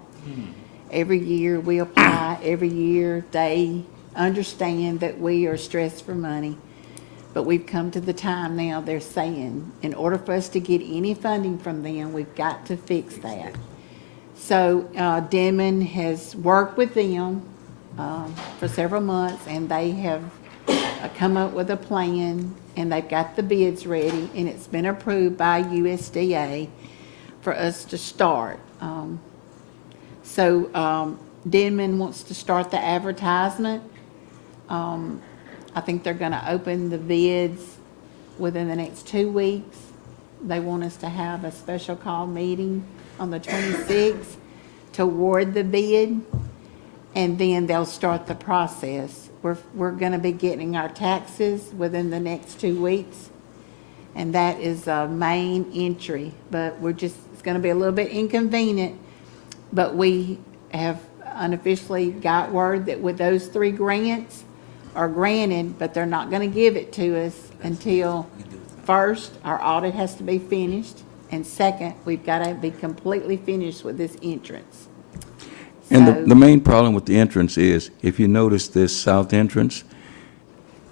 Every year we apply, every year they understand that we are stressed for money. But we've come to the time now, they're saying, in order for us to get any funding from them, we've got to fix that. So Denman has worked with them for several months, and they have come up with a plan, and they've got the bids ready, and it's been approved by USDA for us to start. So Denman wants to start the advertisement. I think they're going to open the bids within the next 2 weeks. They want us to have a special call meeting on the 26th to award the bid, and then they'll start the process. We're going to be getting our taxes within the next 2 weeks, and that is a main entry. But it's going to be a little bit inconvenient, but we have unofficially got word that with those 3 grants are granted, but they're not going to give it to us until, first, our audit has to be finished, and second, we've got to be completely finished with this entrance. And the main problem with the entrance is, if you notice this south entrance,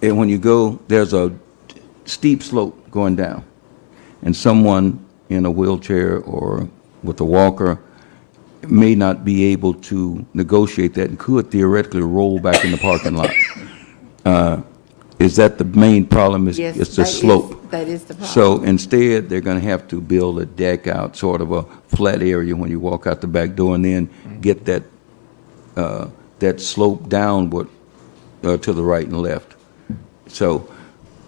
and when you go, there's a steep slope going down, and someone in a wheelchair or with a walker may not be able to negotiate that and could theoretically roll back in the parking lot. Is that the main problem? Yes, It's the slope. that is the problem. So instead, they're going to have to build a deck out, sort of a flat area when you walk out the back door, and then get that slope downward to the right and left. So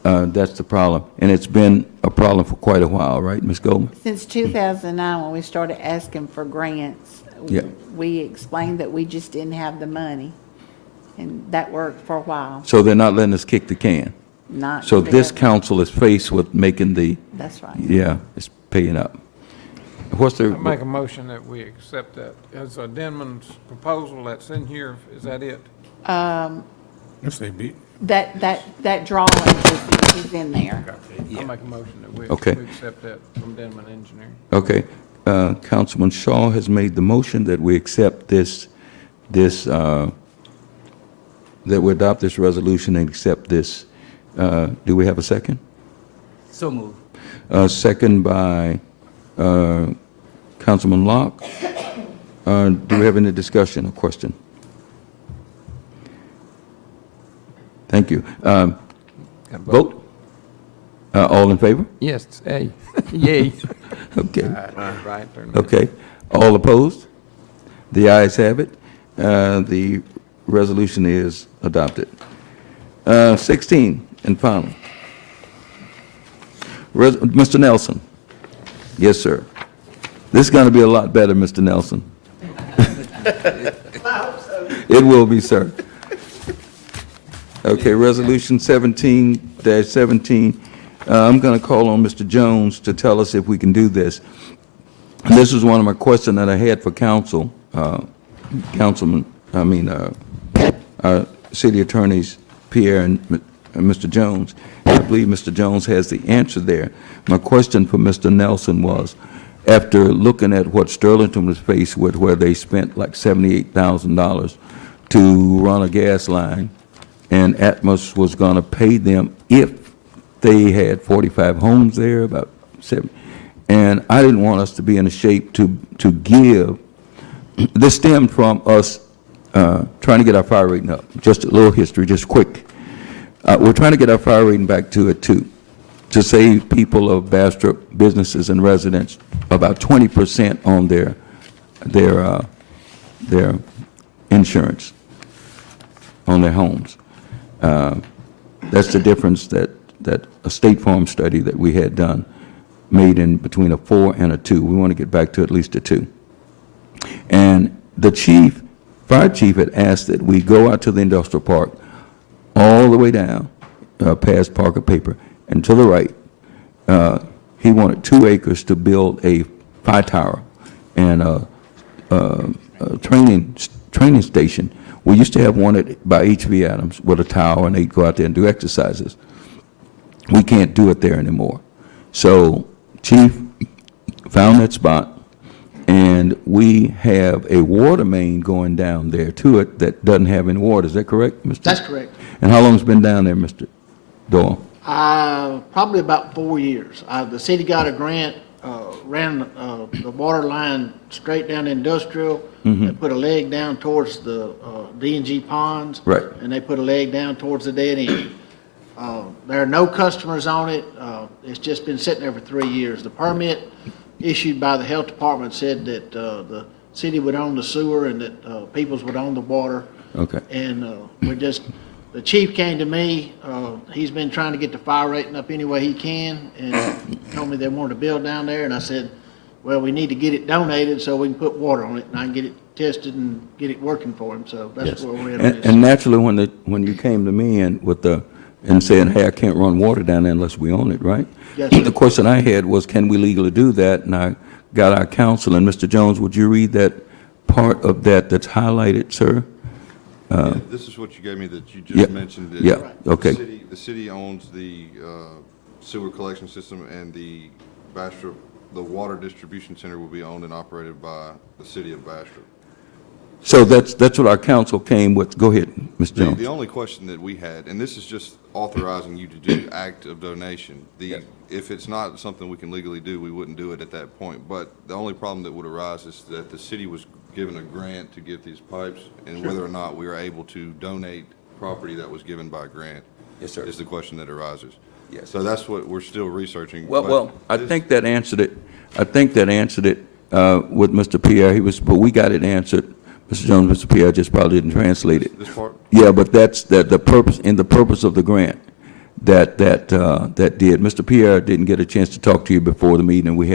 that's the problem. And it's been a problem for quite a while, right, Ms. Goldman? Since 2009, when we started asking for grants, Yeah. We explained that we just didn't have the money, and that worked for a while. So they're not letting us kick the can. Not. So this council is faced with making the, That's right. yeah, it's paying up. What's I the, make a motion that we accept that as Denman's proposal that's in here. Is that it? If they beat. That drawing is in there. I make a motion that we Okay. we accept that from Denman Engineering. okay, Councilman Shaw has made the motion that we accept that we adopt this resolution and accept this. Do we have a second? So moved. Second by Councilman Locke. Do we have any discussion or question? Thank you. Vote? All in favor? Yes, hey, yay. Okay. Right there. Okay. All opposed? The ayes have it. The resolution is adopted. 16, and final. Mr. Nelson. Yes, sir. This is going to be a lot better, Mr. Nelson. It will be, sir. Okay, Resolution 17-17. I'm going to call on Mr. Jones to tell us if we can do this. And this is one of my questions that I had for council, city attorneys Pierre and Mr. Jones. I believe Mr. Jones has the answer there. My question for Mr. Nelson was, after looking at what Sterlington was faced with, where they spent like $78,000 to run a gas line, and Atmos was going to pay them if they had 45 homes there, about 7. And I didn't want us to be in a shape to give. This stemmed from us trying to get our fire rating up. Just a little history, just quick. We're trying to get our fire rating back to a 2 to save people of Bastrop, businesses and residents, about 20% on their insurance on their homes. That's the difference that a State Farm study that we had done made in between a 4 and a 2. We want to get back to at least a 2. And the fire chief had asked that we go out to the industrial park all the way down past Parker Paper and to the right. He wanted 2 acres to build a fire tower and a training station. We used to have one by H.V. Adams with a tower, and they'd go out there and do exercises. We can't do it there anymore. So Chief found that spot, and we have a water main going down there to it that doesn't have any water. Is that correct, Mr.? That's correct. And how long has it been down there, Mr. Doyle? Probably about 4 years. The city got a grant, ran the water line straight down Industrial. They put a leg down towards the D&G ponds. Right. And they put a leg down towards the dead end. There are no customers on it. It's just been sitting there for 3 years. The permit issued by the health department said that the city would own the sewer and that Peoples would own the water. Okay. And the chief came to me. He's been trying to get the fire rating up any way he can, and told me they wanted to build down there. And I said, well, we need to get it donated so we can put water on it, and I can get it tested and get it working for him. So that's Yes. where we're at. And naturally, when you came to me and saying, hey, I can't run water down there unless we own it, right? Yes, sir. The question I had was, can we legally do that? And I got our counsel, and Mr. Jones, would you read that part of that that's highlighted, sir? This is what you gave me that you Yeah. just mentioned. that Yeah, okay. The city owns the sewer collection system, and the Bastrop, the water distribution center will be owned and operated by the city of Bastrop. So that's what our counsel came with. Go ahead, Mr. Jones. The only question that we had, and this is just authorizing you to do act of donation. If it's not something we can legally do, we wouldn't do it at that point. But the only problem that would arise is that the city was given a grant to get these pipes, and whether or not we are able to donate property that was given by grant. Yes, sir. Is the question that arises. Yes. So that's what we're still researching. Well, I think that answered it. With Mr. Pierre. But we got it answered. Mr. Jones, Mr. Pierre just probably didn't translate it. This part? Yeah, but that's the purpose, in the purpose of the grant that did. Mr. Pierre didn't get a chance to talk to you before the meeting, and we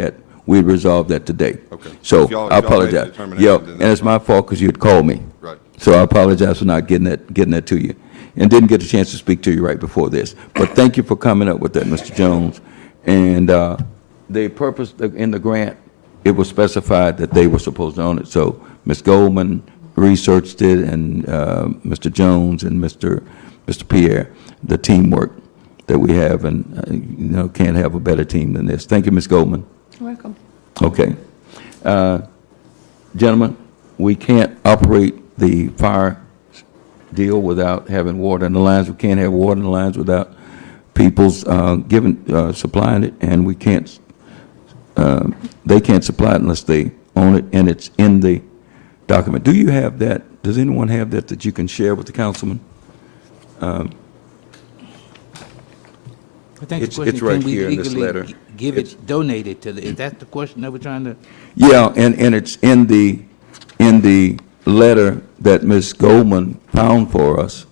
we'd resolve that today. Okay. So If y'all- I if y'all made the apologize. determination, Yeah, then and it's my fault because you had called me. Right. So I apologize for not getting that to you, and didn't get a chance to speak to you right before this. But thank you for coming up with that, Mr. Jones. And the purpose in the grant, it was specified that they were supposed to own it. So Ms. Goldman researched it, and Mr. Jones and Mr. Pierre, the teamwork that we have, and can't have a better team than this. Thank you, Ms. Goldman. You're welcome. Okay. Gentlemen, we can't operate the fire deal without having water in the lines. We can't have water in the lines without people's supplying it, and we can't, they can't supply it unless they own it, and it's in the document. Do you have that? Does anyone have that you can share with the councilman? I think It's the question, right can we here in this legally letter. give it, donate it to the, is that the question that we're trying to? Yeah, and it's in the letter that Ms. Goldman found for us,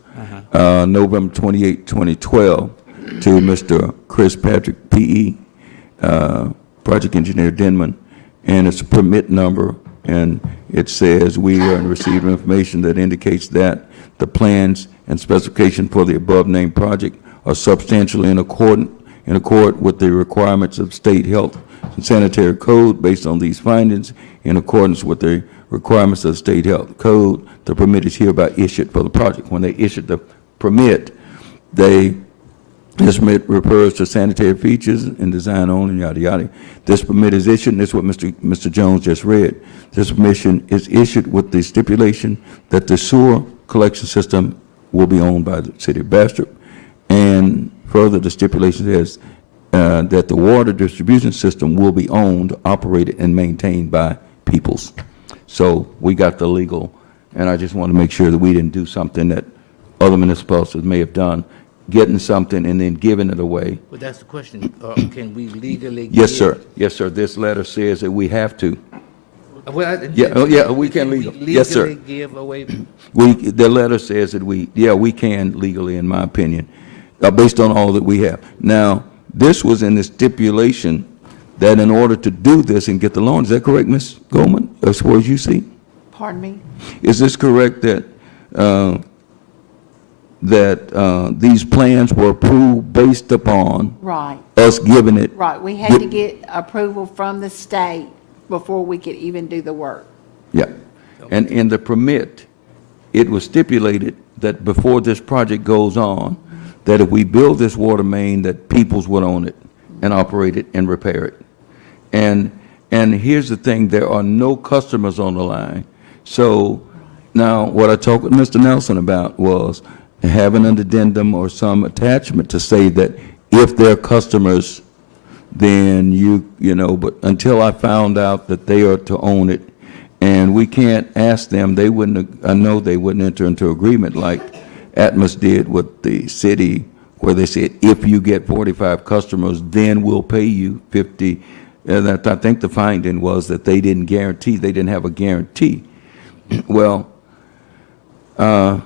November 28, 2012, to Mr. Chris Patrick, P.E., Project Engineer Denman, and it's a permit number, and it says, we are in receipt of information that indicates that the plans and specification for the above-named project are substantially in accord with the requirements of state health and sanitary code. Based on these findings, in accordance with the requirements of the state health code, the permit is hereby issued for the project. When they issued the permit, this permit refers to sanitary features and design only, yada, yada. This permit is issued, and this is what Mr. Jones just read. This permission is issued with the stipulation that the sewer collection system will be owned by the city of Bastrop. And further, the stipulation is that the water distribution system will be owned, operated, and maintained by Peoples. So we got the legal, and I just want to make sure that we didn't do something that other municipalities may have done, getting something and then giving it away. But that's the question, can we legally? Yes, give- sir. Yes, sir. This letter says that we have to. Well, Yeah, we can legally. Yes, sir. Legally give away, The letter says that we can legally, in my opinion, based on all that we have. Now, this was in the stipulation that in order to do this and get the loan, is that correct, Ms. Goldman, as far as you see? Pardon me? Is this correct that, these plans were approved based upon Right, us giving it? right. We had to get approval from the state before we could even do the work. Yeah. And in the permit, it was stipulated that before this project goes on, that if we build this water main, that Peoples would own it and operate it and repair it. And here's the thing, there are no customers on the line. So now, what I talked with Mr. Nelson about was having an addendum or some attachment to say that if they're customers, then but until I found out that they are to own it, and we can't ask them, I know they wouldn't enter into agreement like Atmos did with the city, where they said, if you get 45 customers, then we'll pay you 50. And I think the finding was that they didn't have a guarantee. Well, now,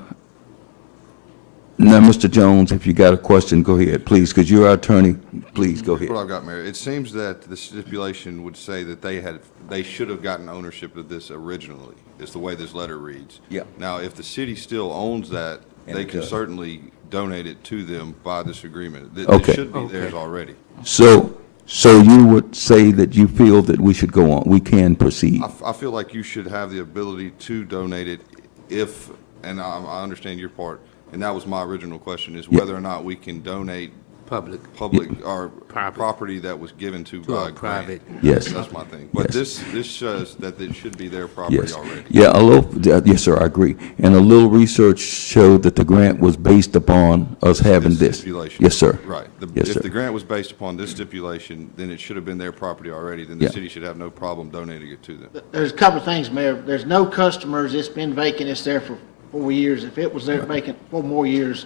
Mr. Jones, if you got a question, go ahead, please, because you're our attorney. Please, go ahead. What I've got, Mayor, it seems that the stipulation would say that they should have gotten ownership of this originally, is the way this letter reads. Yeah. Now, if the city still owns that, And they it can does. certainly donate it to them by this agreement. It Okay. should be theirs already. So you would say that you feel that we should go on, we can proceed? I feel like you should have the ability to donate it if, and I understand your part, and that was my original question, is Yeah. whether or not we can donate public, or property that was given to by a a grant. private. Yes. That's my thing. But Yes. this shows that it should be their property Yes. already. Yeah, yes, sir, I agree. And a little research showed that the grant was based upon us having this. Stipulation. Yes, sir. Right. Yes, If sir. the grant was based upon this stipulation, then it should have been their property already, then the Yeah. city should have no problem donating it to them. There's a couple of things, Mayor. There's no customers. It's been vacant. It's there for 4 years. If it was there vacant 4 more years,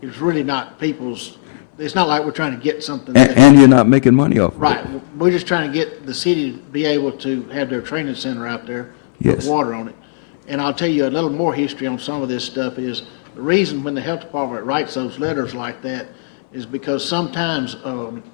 it's really not people's, it's not like we're trying to get something. And you're not making money off of it. Right. We're just trying to get the city to be able to have their training center out there with Yes. water on it. And I'll tell you a little more history on some of this stuff is the reason when the health department writes those letters like that is because sometimes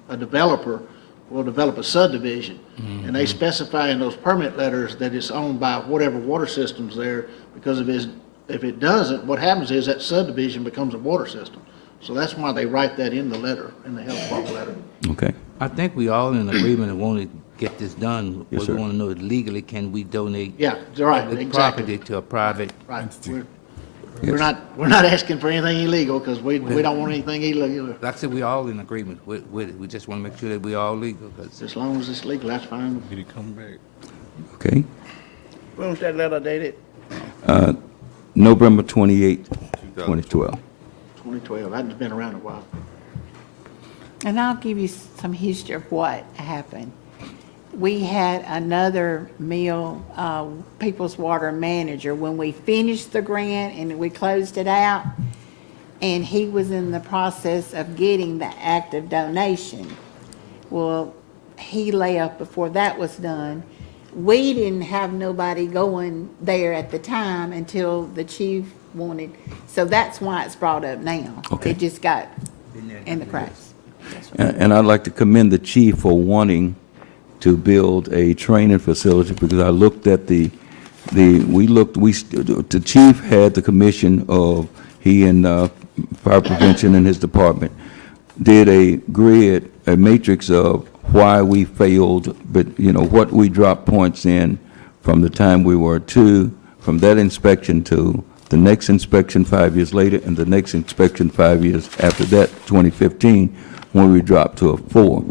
a developer will develop a subdivision. And they specify in those permit letters that it's owned by whatever water system's there, because if it doesn't, what happens is that subdivision becomes a water system. So that's why they write that in the letter, in the health department letter. Okay. I think we all in agreement and want to get this done. Yes, What sir. we want to know is legally, can we donate Yeah, right, public exactly. property to a private? Right. We're not asking for anything illegal, because we don't want anything illegal. Like I said, we all in agreement with it. We just want to make sure that we all legal, because As long as it's legal, that's fine. Did he come back? Okay. When was that letter dated? November 28, 2012. 2012, that's been around a while. And I'll give you some history of what happened. We had another People's Water manager, when we finished the grant and we closed it out, and he was in the process of getting the active donation. Well, he left before that was done. We didn't have nobody going there at the time until the chief wanted, so that's why it's brought up now. Okay. It just got in the cracks. And I'd like to commend the chief for wanting to build a training facility, because I looked at the chief had the commission of, he and fire prevention in his department, did a grid, a matrix of why we failed, but, what we dropped points in from the time we were 2, from that inspection to the next inspection 5 years later, and the next inspection 5 years after that, 2015, when we dropped to a 4.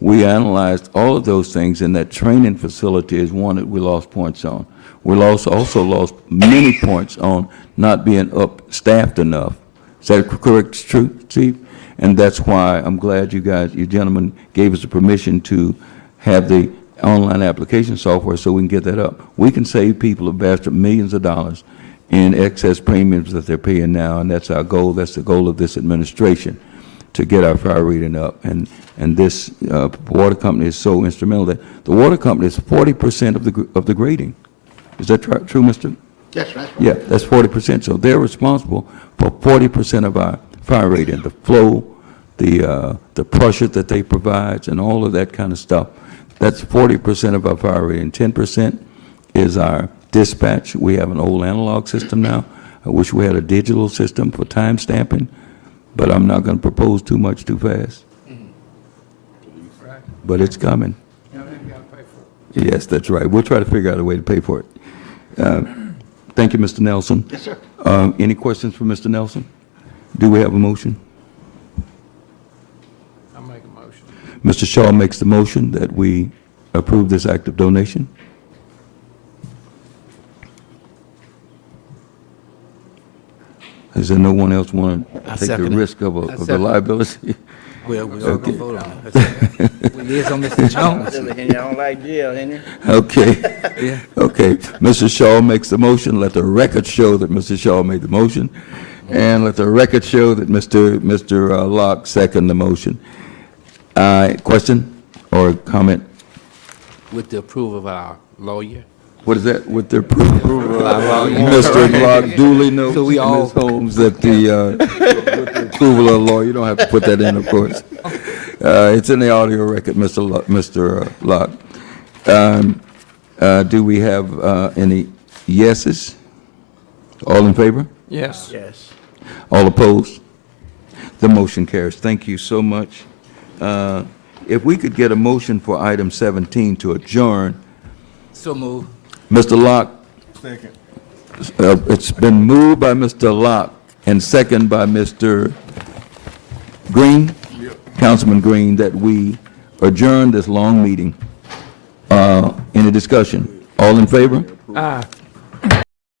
We analyzed all of those things, and that training facility is one that we lost points on. We also lost many points on not being staffed enough. Is that correct, true, Chief? And that's why I'm glad you gentlemen gave us the permission to have the online application software so we can get that up. We can save people of Bastrop millions of dollars in excess premiums that they're paying now, and that's our goal. That's the goal of this administration, to get our fire rating up. And this water company is so instrumental that the water company is 40% of the grading. Is that true, Mr.? Yes, right. Yeah, that's 40%. So they're responsible for 40% of our fire rating, the flow, the pressure that they provide, and all of that kind of stuff. That's 40% of our fire rating. 10% is our dispatch. We have an old analog system now. I wish we had a digital system for time stamping, but I'm not going to propose too much too fast. But it's coming. Yes, that's right. We'll try to figure out a way to pay for it. Thank you, Mr. Nelson. Yes, sir. Any questions for Mr. Nelson? Do we have a motion? I make a motion. Mr. Shaw makes the motion that we approve this act of donation. Is there no one else want to take the second it. risk of I the second it. liability? Well, we're all going to vote on it. We live on Mr. Jones. And you don't like jail, ain't you? Okay. Yeah. Okay. Mr. Shaw makes the motion. Let the record show that Mr. Shaw made the motion. And let the record show that Mr. Locke seconded the motion. Question or comment? With the approval of our lawyer. What is that? With the approval of our lawyer. Mr. Locke duly notes, So we all- Ms. Holmes, that with the approval of the lawyer, you don't have to put that in, of course. It's in the audio record, Mr. Locke. Do we have any yeses? All in favor? Yes. Yes. All opposed? The motion carries. Thank you so much. If we could get a motion for item 17 to adjourn. So move. Mr. Locke, Second. it's been moved by Mr. Locke and second by Mr. Green, Councilman Green, that we adjourn this long meeting. Any discussion? All in favor? Aye.